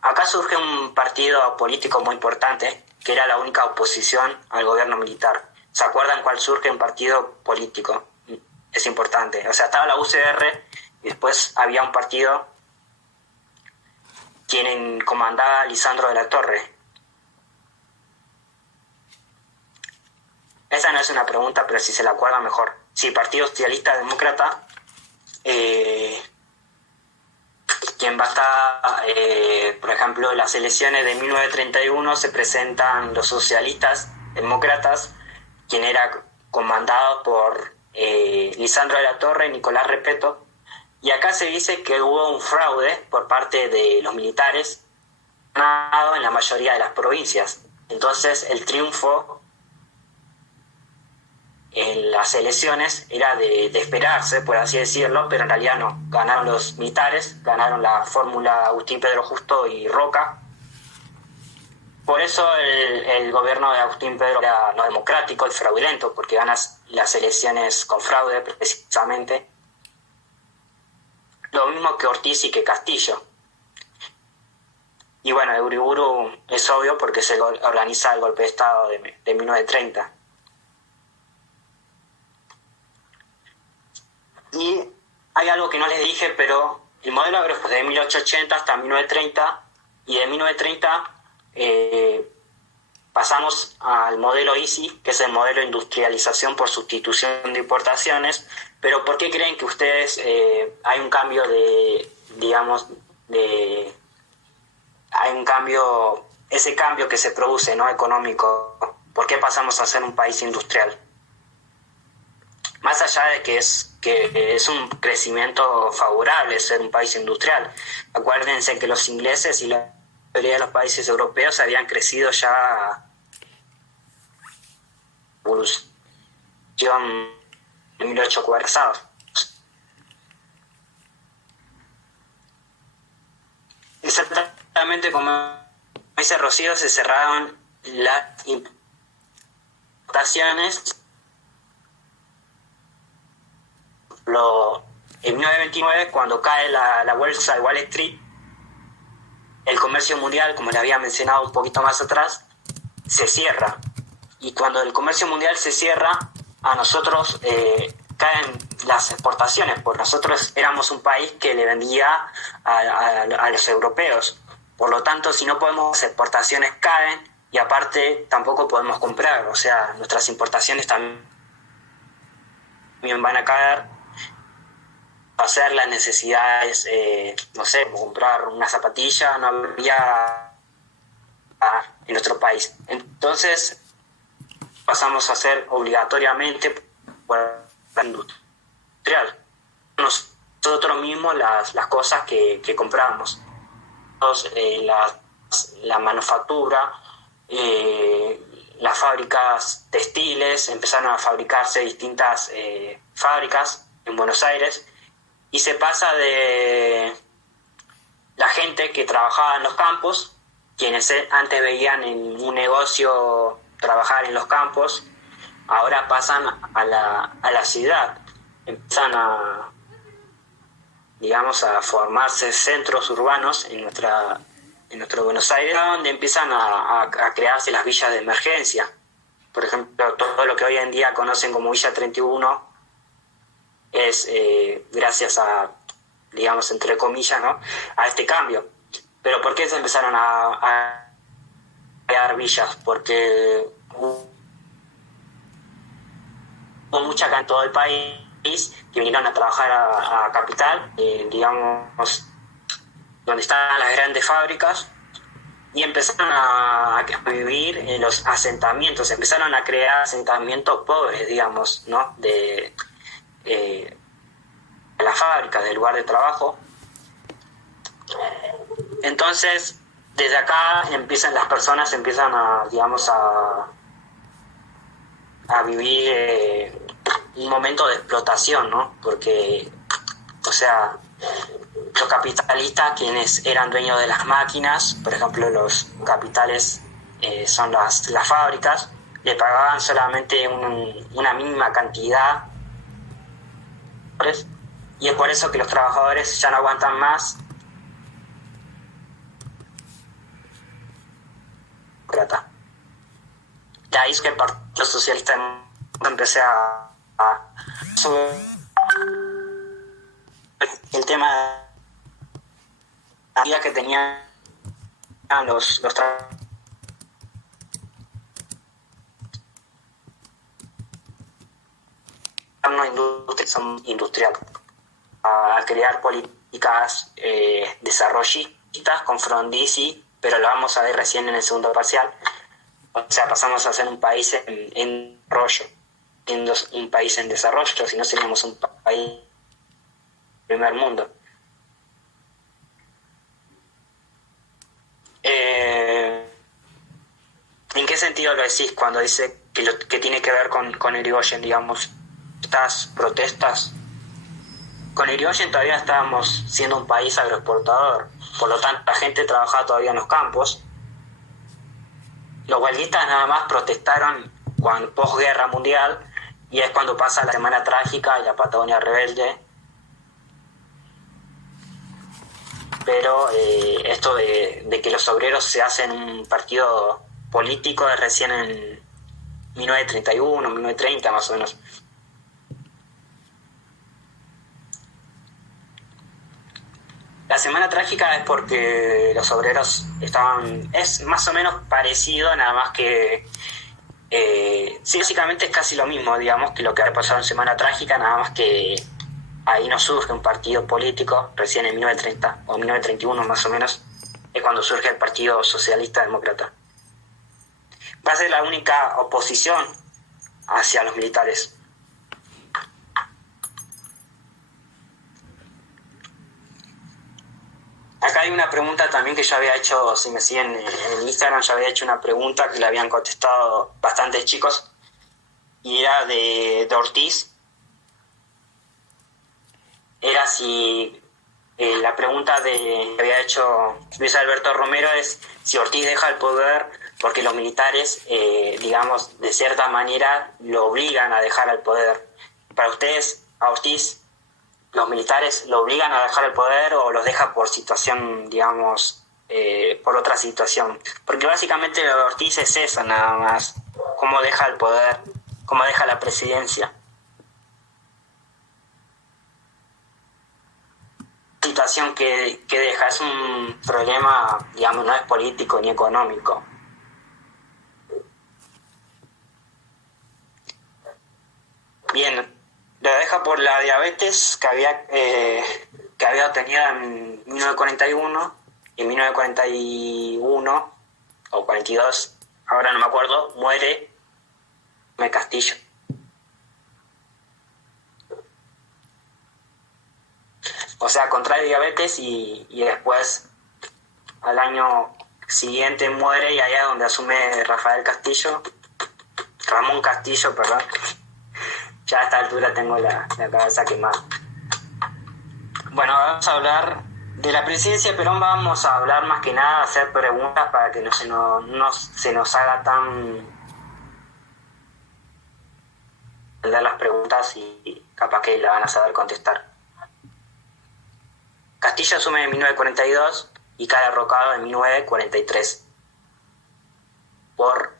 acá surge un partido político muy importante, que era la única oposición al gobierno militar. ¿Se acuerdan cuál surge un partido político? Es importante. O sea, estaba la UCR y después había un partido quien comandaba Lisandro de la Torre. Esa no es una pregunta, pero si se la acuerda mejor. Sí, Partido Socialista Demócrata, quien va a estar, por ejemplo, en las elecciones de 1931 se presentan los socialistas demócratas, quien era comandado por Lisandro de la Torre y Nicolás Repetto, y acá se dice que hubo un fraude por parte de los militares en la mayoría de las provincias. Entonces el triunfo en las elecciones era de esperarse, por así decirlo, pero en realidad no. Ganaron los militares, ganaron la fórmula Agustín Pedro Justo y Roca. Por eso el gobierno de Agustín Pedro era no democrático y fraudulento, porque ganas las elecciones con fraude, precisamente. Lo mismo que Ortiz y que Castillo. Y bueno, Uriburu es obvio porque se organiza el golpe de Estado de 1930. Y hay algo que no les dije, pero el modelo agro fue de 1880 hasta 1930, y de 1930 pasamos al modelo ISI, que es el modelo de industrialización por sustitución de importaciones. Pero ¿por qué creen que ustedes hay un cambio hay un cambio, ese cambio que se produce, ¿no?, económico? ¿Por qué pasamos a ser un país industrial? Más allá de que es un crecimiento favorable ser un país industrial. Acuérdense que los ingleses y la mayoría de los países europeos habían crecido ya evolución de 1840. Exactamente como dice Rocío, se cerraron las importaciones. En 1929, cuando cae la bolsa de Wall Street, el comercio mundial, como le había mencionado un poquito más atrás, se cierra. Y cuando el comercio mundial se cierra, a nosotros caen las exportaciones, porque nosotros éramos un país que le vendía a los europeos. Por lo tanto, si no podemos, las exportaciones caen, y aparte tampoco podemos comprar. O sea, nuestras importaciones también van a caer. Hacer las necesidades, no sé, como comprar una zapatilla, no había en nuestro país. Entonces pasamos a hacer obligatoriamente por la industrial. Nosotros mismos las cosas que compramos. La manufactura, las fábricas textiles, empezaron a fabricarse distintas fábricas en Buenos Aires, y se pasa de la gente que trabajaba en los campos, quienes antes veían en un negocio trabajar en los campos, ahora pasan a la ciudad. Empiezan a formarse centros urbanos en nuestro Buenos Aires, donde empiezan a crearse las villas de emergencia. Por ejemplo, todo lo que hoy en día conocen como Villa 31 es gracias a, digamos, entre comillas, ¿no?, a este cambio. Pero ¿por qué se empezaron a crear villas? Porque hubo mucha cantidad en todo el país que vinieron a trabajar a Capital, digamos, donde estaban las grandes fábricas, y empezaron a vivir en los asentamientos, empezaron a crear asentamientos pobres, digamos, ¿no? De las fábricas, del lugar de trabajo. Entonces, desde acá las personas empiezan a, digamos, a vivir un momento de explotación, ¿no? Porque, o sea, los capitalistas, quienes eran dueños de las máquinas, por ejemplo, los capitales son las fábricas, le pagaban solamente una mínima cantidad, y es por eso que los trabajadores ya no aguantan más. De ahí es que el Partido Socialista empecé a el tema de la que tenían los industrial, a crear políticas desarrollistas con Frondizi, pero lo vamos a ver recién en el segundo parcial. O sea, pasamos a ser un país en desarrollo, siendo un país en desarrollo, si no seríamos un país primer mundo. ¿En qué sentido lo decís cuando dice que tiene que ver con Irigoyen, digamos, estas protestas? Con Irigoyen todavía estábamos siendo un país agroexportador, por lo tanto la gente trabajaba todavía en los campos. Los huelguistas nada más protestaron posguerra mundial, y es cuando pasa la Semana Trágica y la Patagonia Rebelde. Pero esto de que los obreros se hacen un partido político es recién en 1931, 1930 más o menos. La Semana Trágica es porque los obreros es más o menos parecido, nada más que sí, básicamente es casi lo mismo, digamos, que lo que ha pasado en Semana Trágica, nada más que ahí no surge un partido político, recién en 1930 o 1931 más o menos, es cuando surge el Partido Socialista Demócrata. Va a ser la única oposición hacia los militares. Acá hay una pregunta también que yo había hecho, si me siguen en Instagram, yo había hecho una pregunta que le habían contestado bastantes chicos, y era de Ortiz. Era si la pregunta que había hecho Luis Alberto Romero es si Ortiz deja el poder porque los militares, digamos, de cierta manera lo obligan a dejar el poder. Para ustedes, a Ortiz, ¿los militares lo obligan a dejar el poder o los deja por situación, digamos, por otra situación? Porque básicamente lo de Ortiz es eso, nada más. Cómo deja el poder, cómo deja la presidencia. Situación que deja es un problema, digamos, no es político ni económico. Bien, lo deja por la diabetes que había tenido en 1941, y en 1941 o 42, ahora no me acuerdo, muere Castillo. O sea, contrae diabetes y después al año siguiente muere, y ahí es donde asume Ramón Castillo, perdón. Ya a esta altura tengo la cabeza quemada. Bueno, vamos a hablar de la presidencia de Perón, vamos a hablar más que nada, hacer preguntas para que no se nos haga tan... dar las preguntas y capaz que la van a saber contestar. Castillo asume en 1942 y cae derrocado en 1943 por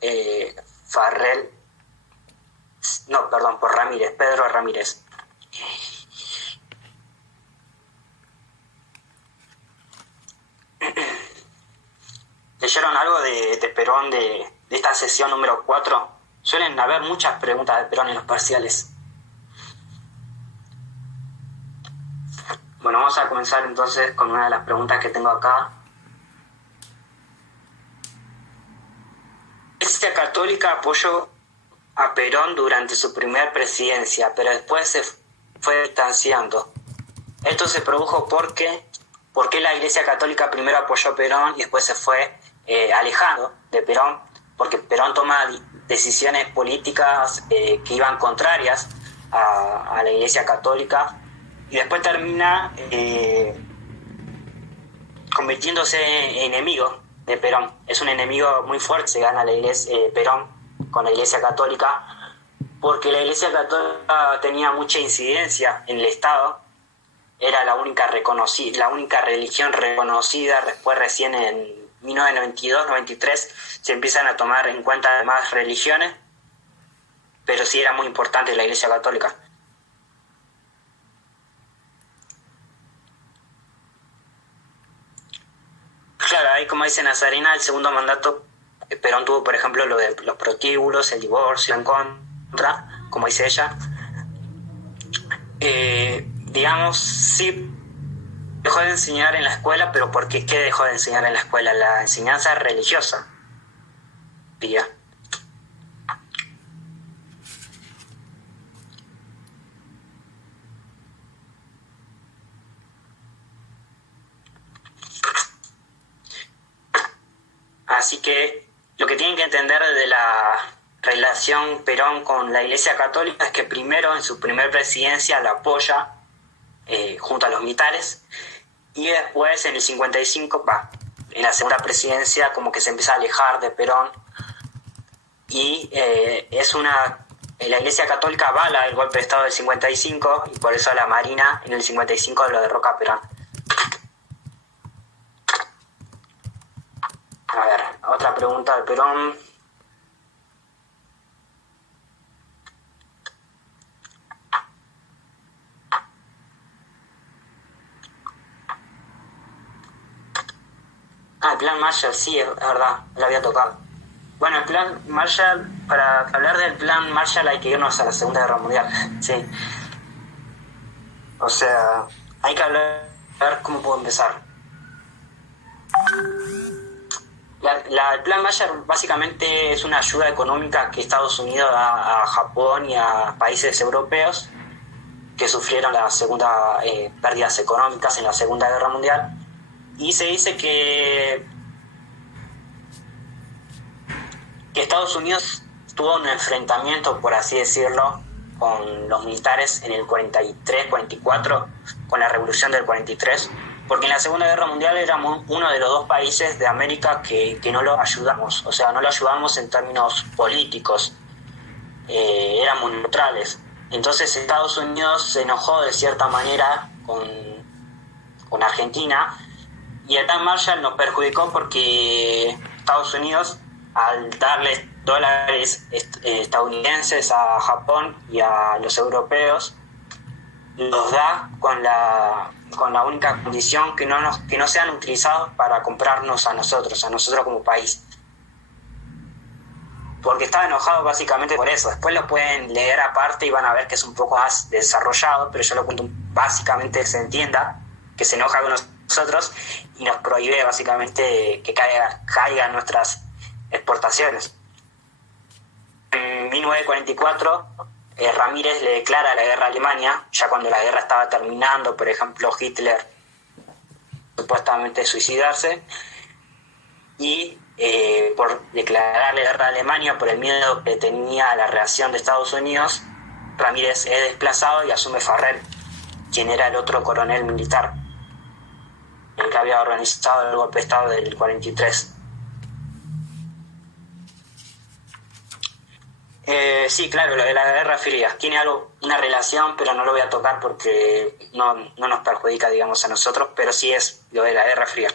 por Ramírez, Pedro Ramírez. ¿Leyeron algo de Perón de esta sesión número 4? Suelen haber muchas preguntas de Perón en los parciales. Bueno, vamos a comenzar entonces con una de las preguntas que tengo acá. La Iglesia Católica apoyó a Perón durante su primera presidencia, pero después se fue distanciando. Esto se produjo porque la Iglesia Católica primero apoyó a Perón y después se fue alejando de Perón, porque Perón toma decisiones políticas que iban contrarias a la Iglesia Católica y después termina convirtiéndose en enemigo de Perón. Es un enemigo muy fuerte, se gana la iglesia, Perón con la Iglesia Católica, porque la Iglesia Católica tenía mucha incidencia en el Estado, era la única religión reconocida. Después recién en 1992-93 se empiezan a tomar en cuenta demás religiones, pero sí era muy importante la Iglesia Católica. Claro, ahí como dice Nazarena, el segundo mandato, Perón tuvo, por ejemplo, lo de los prostíbulos, el divorcio en contra, como dice ella. Digamos, sí dejó de enseñar en la escuela, pero ¿por qué? ¿Qué dejó de enseñar en la escuela? La enseñanza religiosa, diría. Así que lo que tienen que entender de la relación Perón con la Iglesia Católica es que primero, en su primer presidencia, la apoya junto a los militares, y después en el 55, en la segunda presidencia, como que se empieza a alejar de Perón, y la Iglesia Católica avala el golpe de Estado del 55, y por eso la Marina en el 55 lo derroca a Perón. A ver, otra pregunta de Perón. El plan Marshall, sí, es verdad, lo había tocado. Bueno, el plan Marshall, para hablar del plan Marshall hay que irnos a la Segunda Guerra Mundial, sí. O sea, hay que hablar, a ver cómo puedo empezar. El plan Marshall básicamente es una ayuda económica que Estados Unidos da a Japón y a países europeos que sufrieron la segunda pérdidas económicas en la Segunda Guerra Mundial. Y se dice que Estados Unidos tuvo un enfrentamiento, por así decirlo, con los militares en el 43-44, con la revolución del 43, porque en la Segunda Guerra Mundial éramos uno de los dos países de América que no lo ayudamos, o sea, no lo ayudamos en términos políticos, éramos neutrales. Entonces Estados Unidos se enojó de cierta manera con Argentina, y el plan Marshall nos perjudicó porque Estados Unidos, al darle dólares estadounidenses a Japón y a los europeos, los da con la única condición que no sean utilizados para comprarnos a nosotros como país. Porque estaba enojado básicamente por eso. Después lo pueden leer aparte y van a ver que es un poco más desarrollado, pero yo lo cuento básicamente que se entienda, que se enoja con nosotros y nos prohíbe básicamente que caigan nuestras exportaciones. En 1944 Ramírez le declara la guerra a Alemania, ya cuando la guerra estaba terminando, por ejemplo Hitler supuestamente suicidarse, y por declararle guerra a Alemania, por el miedo que tenía a la reacción de Estados Unidos, Ramírez es desplazado y asume Farrell, quien era el otro coronel militar, el que había organizado el golpe de Estado del 43. Sí, claro, lo de la Guerra Fría tiene una relación, pero no lo voy a tocar porque no nos perjudica, digamos, a nosotros, pero sí es lo de la Guerra Fría.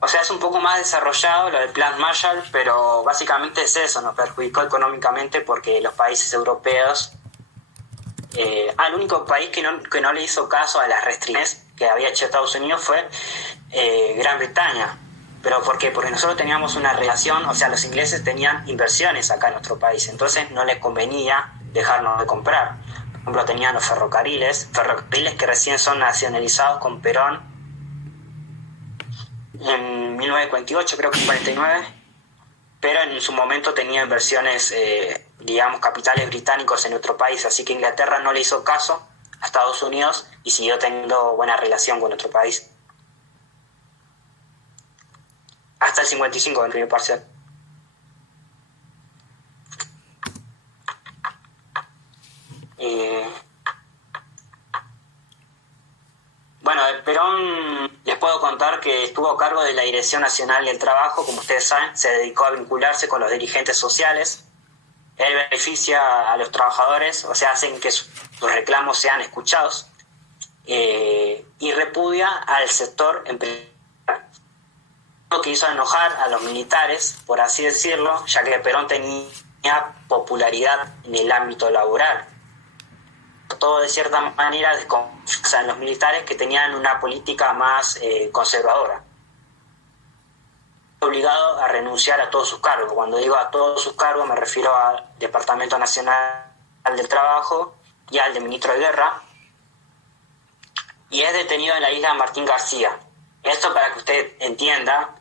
O sea, es un poco más desarrollado lo del plan Marshall, pero básicamente es eso, nos perjudicó económicamente porque los países europeos, el único país que no le hizo caso a las restricciones que había hecho Estados Unidos fue Gran Bretaña. ¿Pero por qué? Porque nosotros teníamos una relación, o sea, los ingleses tenían inversiones acá en nuestro país, entonces no les convenía dejarnos de comprar. Por ejemplo, tenían los ferrocarriles que recién son nacionalizados con Perón en 1948, creo que en 49, pero en su momento tenía inversiones, digamos, capitales británicos en nuestro país, así que Inglaterra no le hizo caso a Estados Unidos y siguió teniendo buena relación con nuestro país. Hasta el 55 del primer parcial. Bueno, Perón, les puedo contar que estuvo a cargo de la Dirección Nacional del Trabajo, como ustedes saben, se dedicó a vincularse con los dirigentes sociales. Él beneficia a los trabajadores, o sea, hacen que sus reclamos sean escuchados, y repudia al sector empresarial, que hizo enojar a los militares, por así decirlo, ya que Perón tenía popularidad en el ámbito laboral. Todo de cierta manera desconfianza en los militares, que tenían una política más conservadora. Obligado a renunciar a todos sus cargos. Cuando digo a todos sus cargos me refiero al Departamento Nacional del Trabajo y al de Ministro de Guerra, y es detenido en la isla Martín García. Esto para que usted entienda,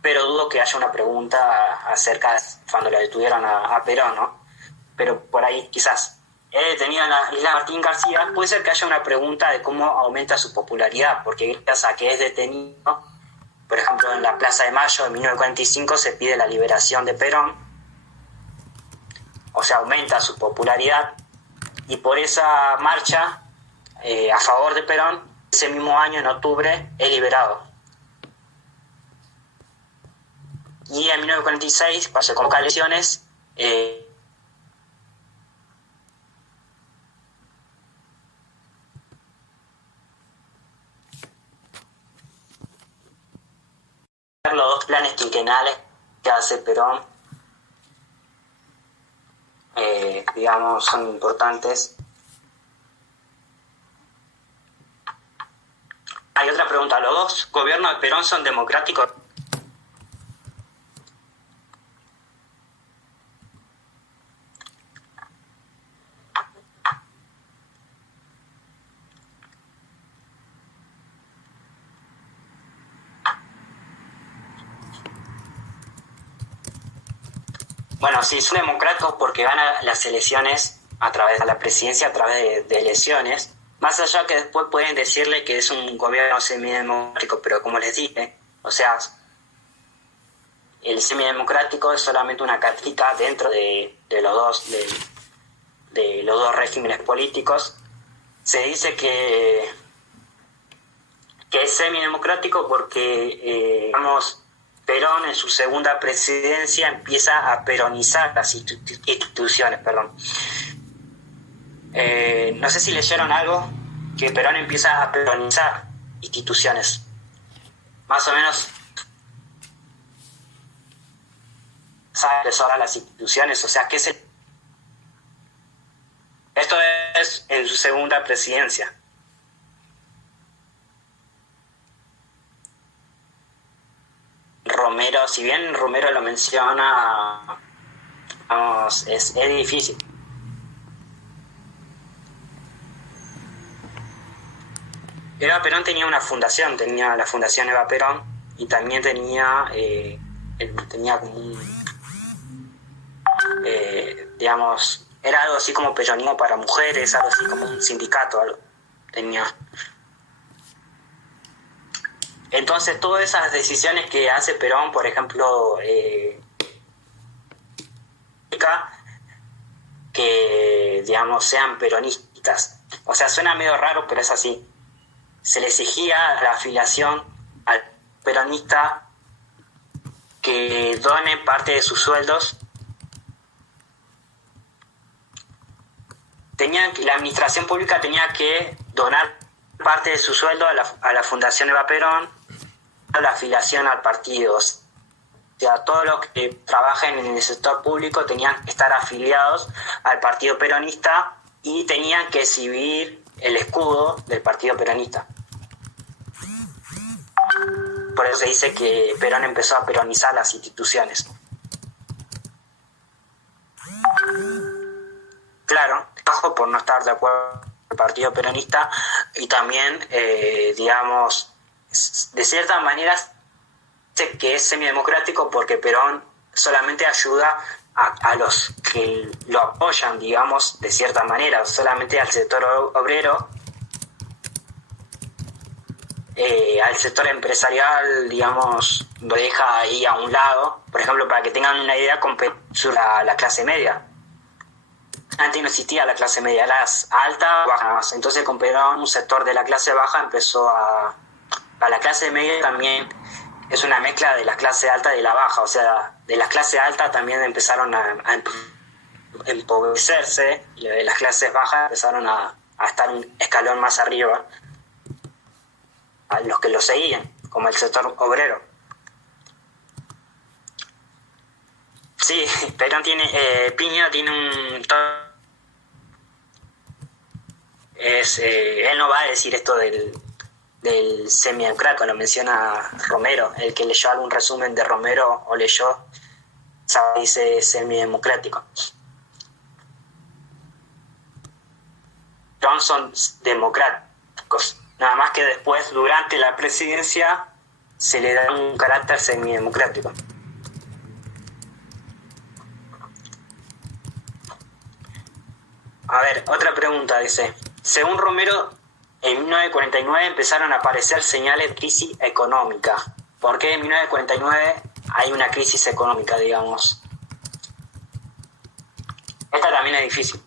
pero dudo que haya una pregunta acerca de cuando lo detuvieron a Perón, ¿no? Pero por ahí quizás. Es detenido en la isla Martín García, puede ser que haya una pregunta de cómo aumenta su popularidad, porque gracias a que es detenido, por ejemplo, en la Plaza de Mayo de 1945 se pide la liberación de Perón, o sea, aumenta su popularidad, y por esa marcha a favor de Perón, ese mismo año, en octubre, es liberado. Y en 1946, cuando se convocan elecciones, los dos planes quinquenales que hace Perón, digamos, son importantes. Hay otra pregunta, ¿los dos gobiernos de Perón son democráticos? Bueno, sí, son democráticos porque gana las elecciones a través de la presidencia, a través de elecciones. Más allá que después pueden decirle que es un gobierno semidemocrático, pero como les dije, o sea, el semidemocrático es solamente una característica dentro de los dos regímenes políticos. Se dice que es semidemocrático porque, digamos, Perón en su segunda presidencia empieza a peronizar las instituciones. No sé si leyeron algo, que Perón empieza a peronizar instituciones. Más o menos sabe sobre las instituciones, o sea, ¿qué es esto es en su segunda presidencia. Romero, si bien Romero lo menciona, vamos, es difícil. Eva Perón tenía una fundación, tenía la Fundación Eva Perón, y también tenía como un, digamos, era algo así como peronismo para mujeres, algo así como un sindicato, algo tenía. Entonces, todas esas decisiones que hace Perón, por ejemplo, que, digamos, sean peronistas. O sea, suena medio raro, pero es así. Se le exigía la afiliación al peronista que done parte de sus sueldos. La administración pública tenía que donar parte de su sueldo a la Fundación Eva Perón, a la afiliación al partido. O sea, todos los que trabajen en el sector público tenían que estar afiliados al partido peronista y tenían que exhibir el escudo del partido peronista. Por eso se dice que Perón empezó a peronizar las instituciones. Claro, ojo por no estar de acuerdo con el partido peronista y también, digamos, de cierta manera que es semidemocrático porque Perón solamente ayuda a los que lo apoyan, digamos, de cierta manera, solamente al sector obrero, al sector empresarial, digamos, lo deja ahí a un lado. Por ejemplo, para que tengan una idea, con la clase media. Antes no existía la clase media, las altas, bajas. Entonces con Perón un sector de la clase baja empezó a la clase media también. Es una mezcla de la clase alta y de la baja, o sea, de la clase alta también empezaron a empobrecerse y de las clases bajas empezaron a estar un escalón más arriba, a los que lo seguían, como el sector obrero. Sí, Perón Piña tiene un... él no va a decir esto del semidemocrático, lo menciona Romero. El que leyó algún resumen de Romero o leyó, sabe, dice semidemocrático. Son democráticos, nada más que después, durante la presidencia, se le da un carácter semidemocrático. A ver, otra pregunta dice, según Romero, en 1949 empezaron a aparecer señales de crisis económica. ¿Por qué en 1949 hay una crisis económica, digamos? Esta también es difícil.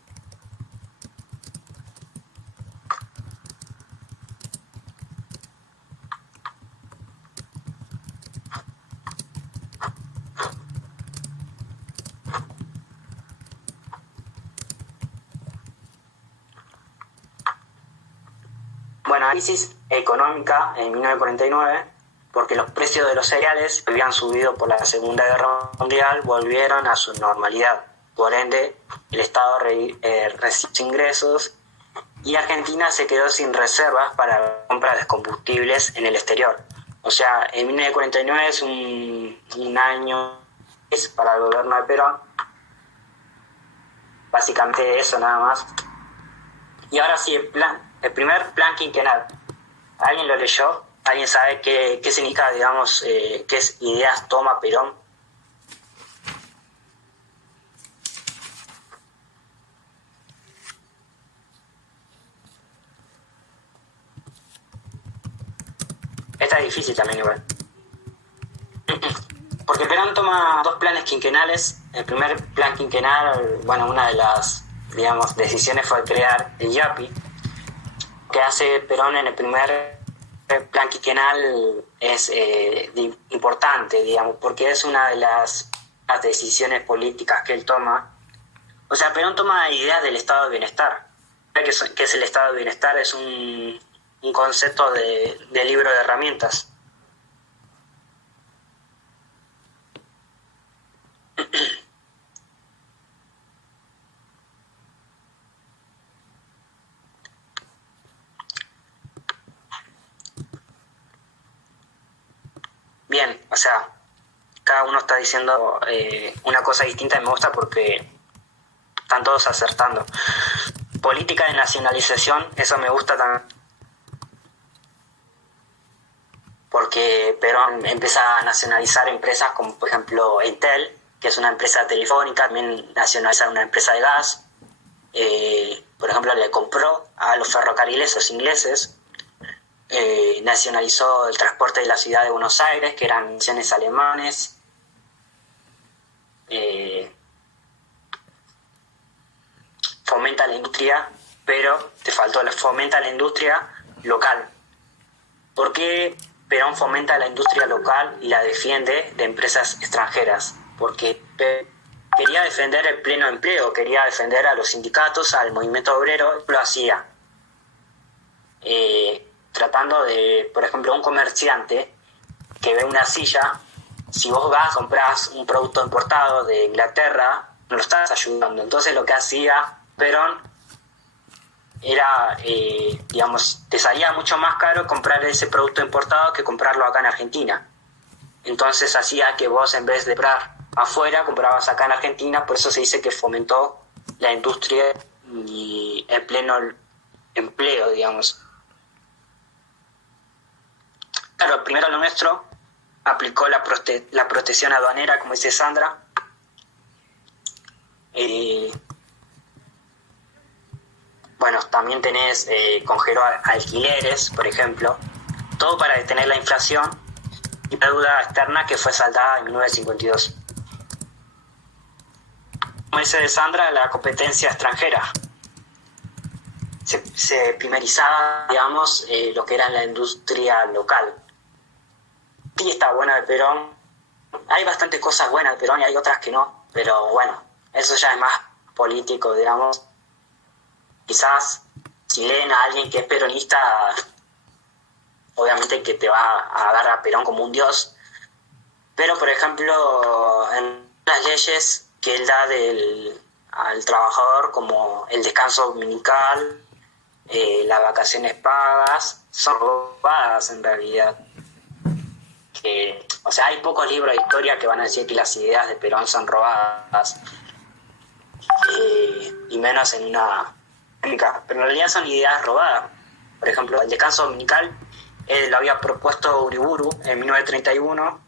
Bueno, crisis económica en 1949, porque los precios de los cereales que habían subido por la Segunda Guerra Mundial volvieron a su normalidad. Por ende, el Estado recibió ingresos y Argentina se quedó sin reservas para la compra de combustibles en el exterior. O sea, en 1949 es un año para el gobierno de Perón. Básicamente eso nada más. Y ahora sí, el primer plan quinquenal. ¿Alguien lo leyó? ¿Alguien sabe qué significa, digamos, qué ideas toma Perón? Esta es difícil también igual. Porque Perón toma dos planes quinquenales. El primer plan quinquenal, bueno, una de las, digamos, decisiones fue crear el IAPI. Lo que hace Perón en el primer plan quinquenal es importante, digamos, porque es una de las decisiones políticas que él toma. O sea, Perón toma ideas del estado de bienestar. ¿Qué es el estado de bienestar? Es un concepto de libro de herramientas. Bien, o sea, cada uno está diciendo una cosa distinta y me gusta porque están todos acertando. Política de nacionalización, eso me gusta también. Porque Perón empieza a nacionalizar empresas como, por ejemplo, Entel, que es una empresa telefónica, también nacionaliza una empresa de gas. Por ejemplo, le compró a los ferrocarriles, los ingleses. Nacionalizó el transporte de la ciudad de Buenos Aires, que eran misiones alemanes. Fomenta la industria, pero te faltó, fomenta la industria local. ¿Por qué Perón fomenta la industria local y la defiende de empresas extranjeras? Porque quería defender el pleno empleo, quería defender a los sindicatos, al movimiento obrero, lo hacía. Tratando de, por ejemplo, un comerciante que ve una silla, si vos vas, compras un producto importado de Inglaterra, no lo estás ayudando. Entonces lo que hacía Perón era, digamos, te salía mucho más caro comprar ese producto importado que comprarlo acá en Argentina. Entonces hacía que vos, en vez de comprar afuera, comprabas acá en Argentina. Por eso se dice que fomentó la industria y el pleno empleo, digamos. Claro, primero lo nuestro aplicó la protección aduanera, como dice Sandra. Bueno, también tenés, congeló alquileres, por ejemplo, todo para detener la inflación y la deuda externa que fue saldada en 1952. Como dice Sandra, la competencia extranjera. Se primerizaba, digamos, lo que era la industria local. Sí, está buena de Perón. Hay bastantes cosas buenas de Perón y hay otras que no, pero bueno, eso ya es más político, digamos. Quizás si leen a alguien que es peronista, obviamente que te va a dar a Perón como un dios, pero por ejemplo, en las leyes que él da al trabajador, como el descanso dominical, las vacaciones pagas, son robadas en realidad. O sea, hay pocos libros de historia que van a decir que las ideas de Perón son robadas, y menos en una técnica, pero en realidad son ideas robadas. Por ejemplo, el descanso dominical lo había propuesto Uriburu en 1931,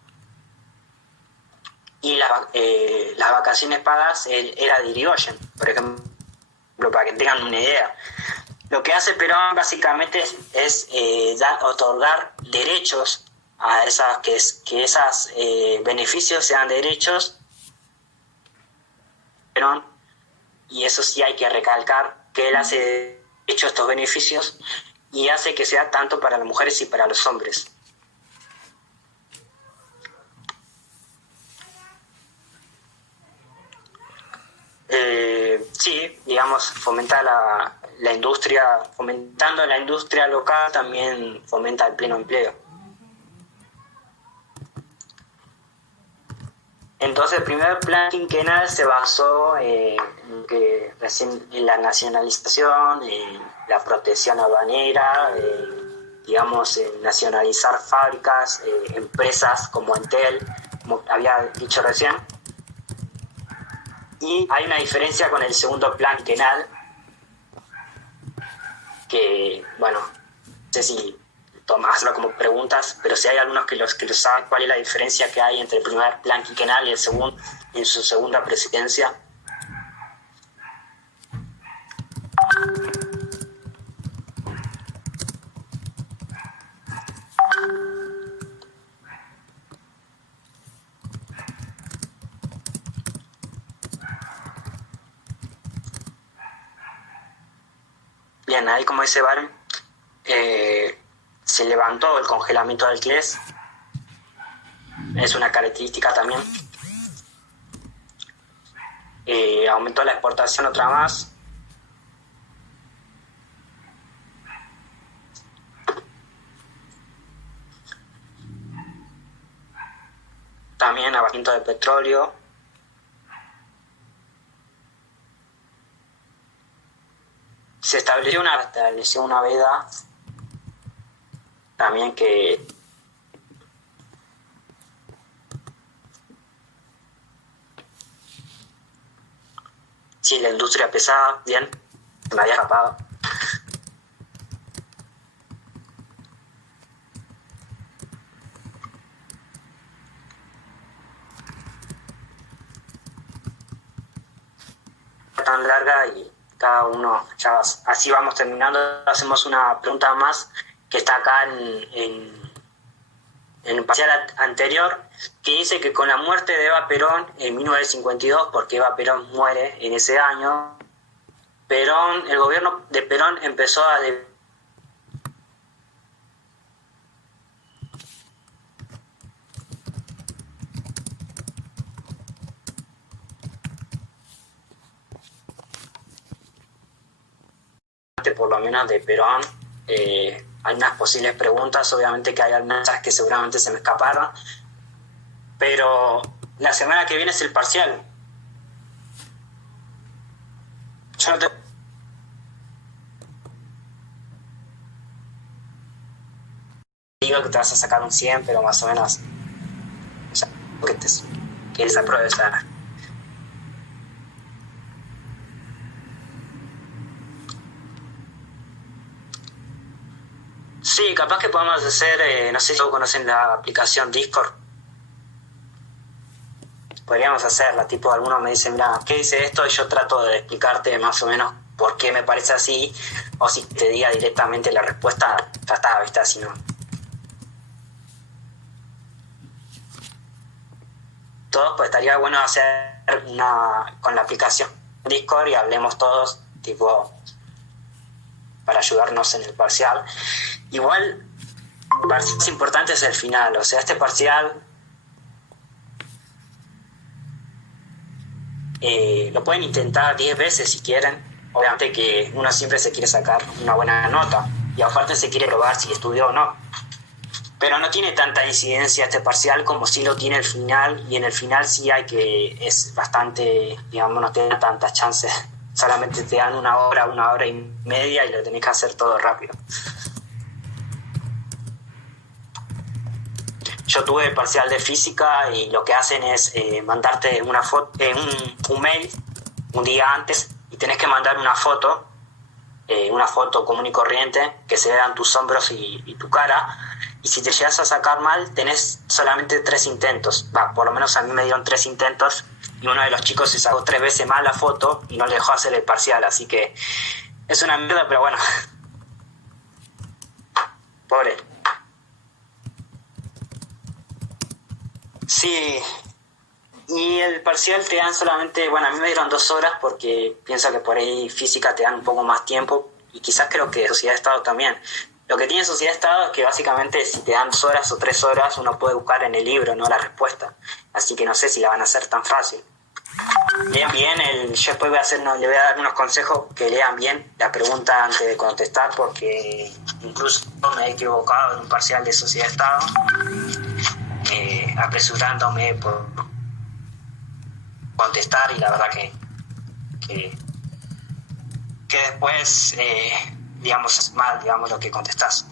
y las vacaciones pagas era de Irigoyen, por ejemplo, para que tengan una idea. Lo que hace Perón básicamente es otorgar derechos a esas, que esos beneficios sean derechos. Perón, y eso sí hay que recalcar, que él hace hecho estos beneficios y hace que sea tanto para las mujeres y para los hombres. Sí, digamos, fomenta la industria, fomentando la industria local también fomenta el pleno empleo. Entonces el primer plan quinquenal se basó en la nacionalización, en la protección aduanera, digamos, en nacionalizar fábricas, empresas como Entel, como había dicho recién. Y hay una diferencia con el segundo plan quinquenal, que, bueno, no sé si tomarlo como preguntas, pero si hay algunos que lo saben, cuál es la diferencia que hay entre el primer plan quinquenal y el segundo, en su segunda presidencia. Bien, ahí como dice Baren, se levantó el congelamiento del CLES, es una característica también. Aumentó la exportación otra más. También abatimiento de petróleo. Se estableció una veda también que sí, la industria pesada, bien, se me había escapado. Tan larga y cada uno, ya así vamos terminando. Hacemos una pregunta más que está acá en el parcial anterior, que dice que con la muerte de Eva Perón en 1952, porque Eva Perón muere en ese año, el gobierno de Perón empezó a por lo menos de Perón, hay unas posibles preguntas, obviamente que hay algunas que seguramente se me escaparon, pero la semana que viene es el parcial. Yo no te... digo que te vas a sacar un 100, pero más o menos, o sea, que desapruebes. Sí, capaz que podemos hacer, no sé si todos conocen la aplicación Discord. Podríamos hacerla, tipo, algunos me dicen, mira, ¿qué dice esto? Y yo trato de explicarte más o menos por qué me parece así, o si te diga directamente la respuesta, ya está, ¿viste? Así no. Todos, pues estaría bueno hacer una con la aplicación Discord y hablemos todos, tipo, para ayudarnos en el parcial. Igual, el parcial más importante es el final, o sea, este parcial lo pueden intentar 10 veces si quieren. Obviamente que uno siempre se quiere sacar una buena nota y aparte se quiere probar si estudió o no. Pero no tiene tanta incidencia este parcial como sí lo tiene el final, y en el final sí es bastante, digamos, no te dan tantas chances. Solamente te dan una hora y media y lo tenés que hacer todo rápido. Yo tuve el parcial de física y lo que hacen es mandarte una foto, un mail un día antes, y tenés que mandar una foto común y corriente, que se vean tus hombros y tu cara, y si te llegas a sacar mal, tenés solamente 3 intentos. Por lo menos a mí me dieron 3 intentos, y uno de los chicos se sacó 3 veces mal la foto y no le dejó hacer el parcial, así que es una mierda, pero bueno. Pobre. Sí, y el parcial te dan solamente, bueno, a mí me dieron 2 horas porque pienso que por ahí física te dan un poco más tiempo, y quizás creo que Sociedad de Estado también. Lo que tiene Sociedad de Estado es que básicamente si te dan 2 horas o 3 horas uno puede buscar en el libro, ¿no?, la respuesta. Así que no sé si la van a hacer tan fácil. Lean bien, yo después le voy a dar unos consejos, que lean bien la pregunta antes de contestar, porque incluso me he equivocado en un parcial de Sociedad de Estado, apresurándome por contestar, y la verdad que después, digamos, es mal, digamos, lo que contestás.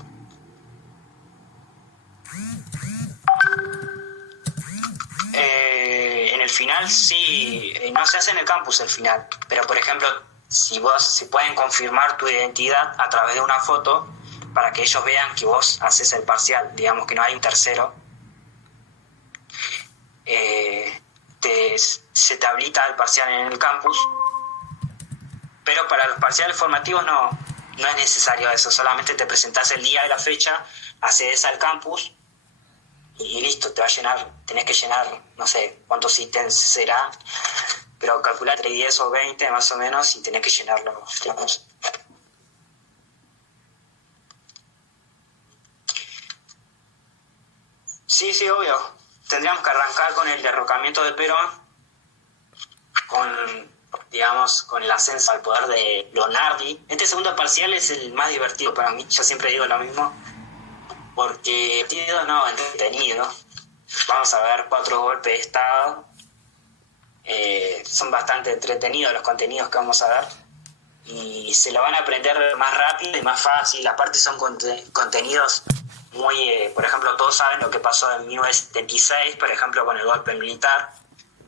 En el final sí, no se hace en el campus el final, pero por ejemplo, si pueden confirmar tu identidad a través de una foto, para que ellos vean que vos haces el parcial, digamos que no hay un tercero, se te habilita el parcial en el campus. Pero para los parciales formativos no es necesario eso, solamente te presentás el día de la fecha, accedes al campus y listo, te va a llenar, tenés que llenar, no sé cuántos ítems será, pero calcula entre 10 o 20 más o menos, y tenés que llenarlo, digamos. Sí, obvio. Tendríamos que arrancar con el derrocamiento de Perón, con el ascenso al poder de Leonardi. Este segundo parcial es el más divertido para mí, yo siempre digo lo mismo, porque entretenido. Vamos a ver 4 golpes de Estado. Son bastante entretenidos los contenidos que vamos a ver, y se lo van a aprender más rápido y más fácil. Aparte son contenidos muy, por ejemplo, todos saben lo que pasó en 1976, por ejemplo, con el golpe militar.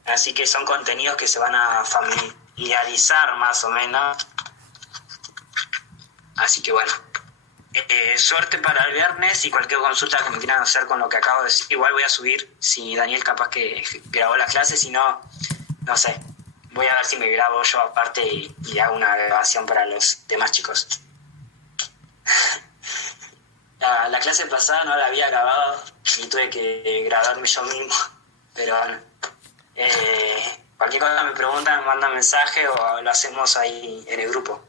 Así que son contenidos que se van a familiarizar más o menos. Así que bueno, suerte para el viernes, y cualquier consulta que me quieran hacer con lo que acabo de decir, igual voy a subir, si Daniel capaz que grabó la clase, si no, no sé, voy a ver si me grabo yo aparte y hago una grabación para los demás chicos. La clase pasada no la había grabado y tuve que grabarme yo mismo, pero bueno, cualquier cosa me preguntan, me mandan mensaje o lo hacemos ahí en el grupo.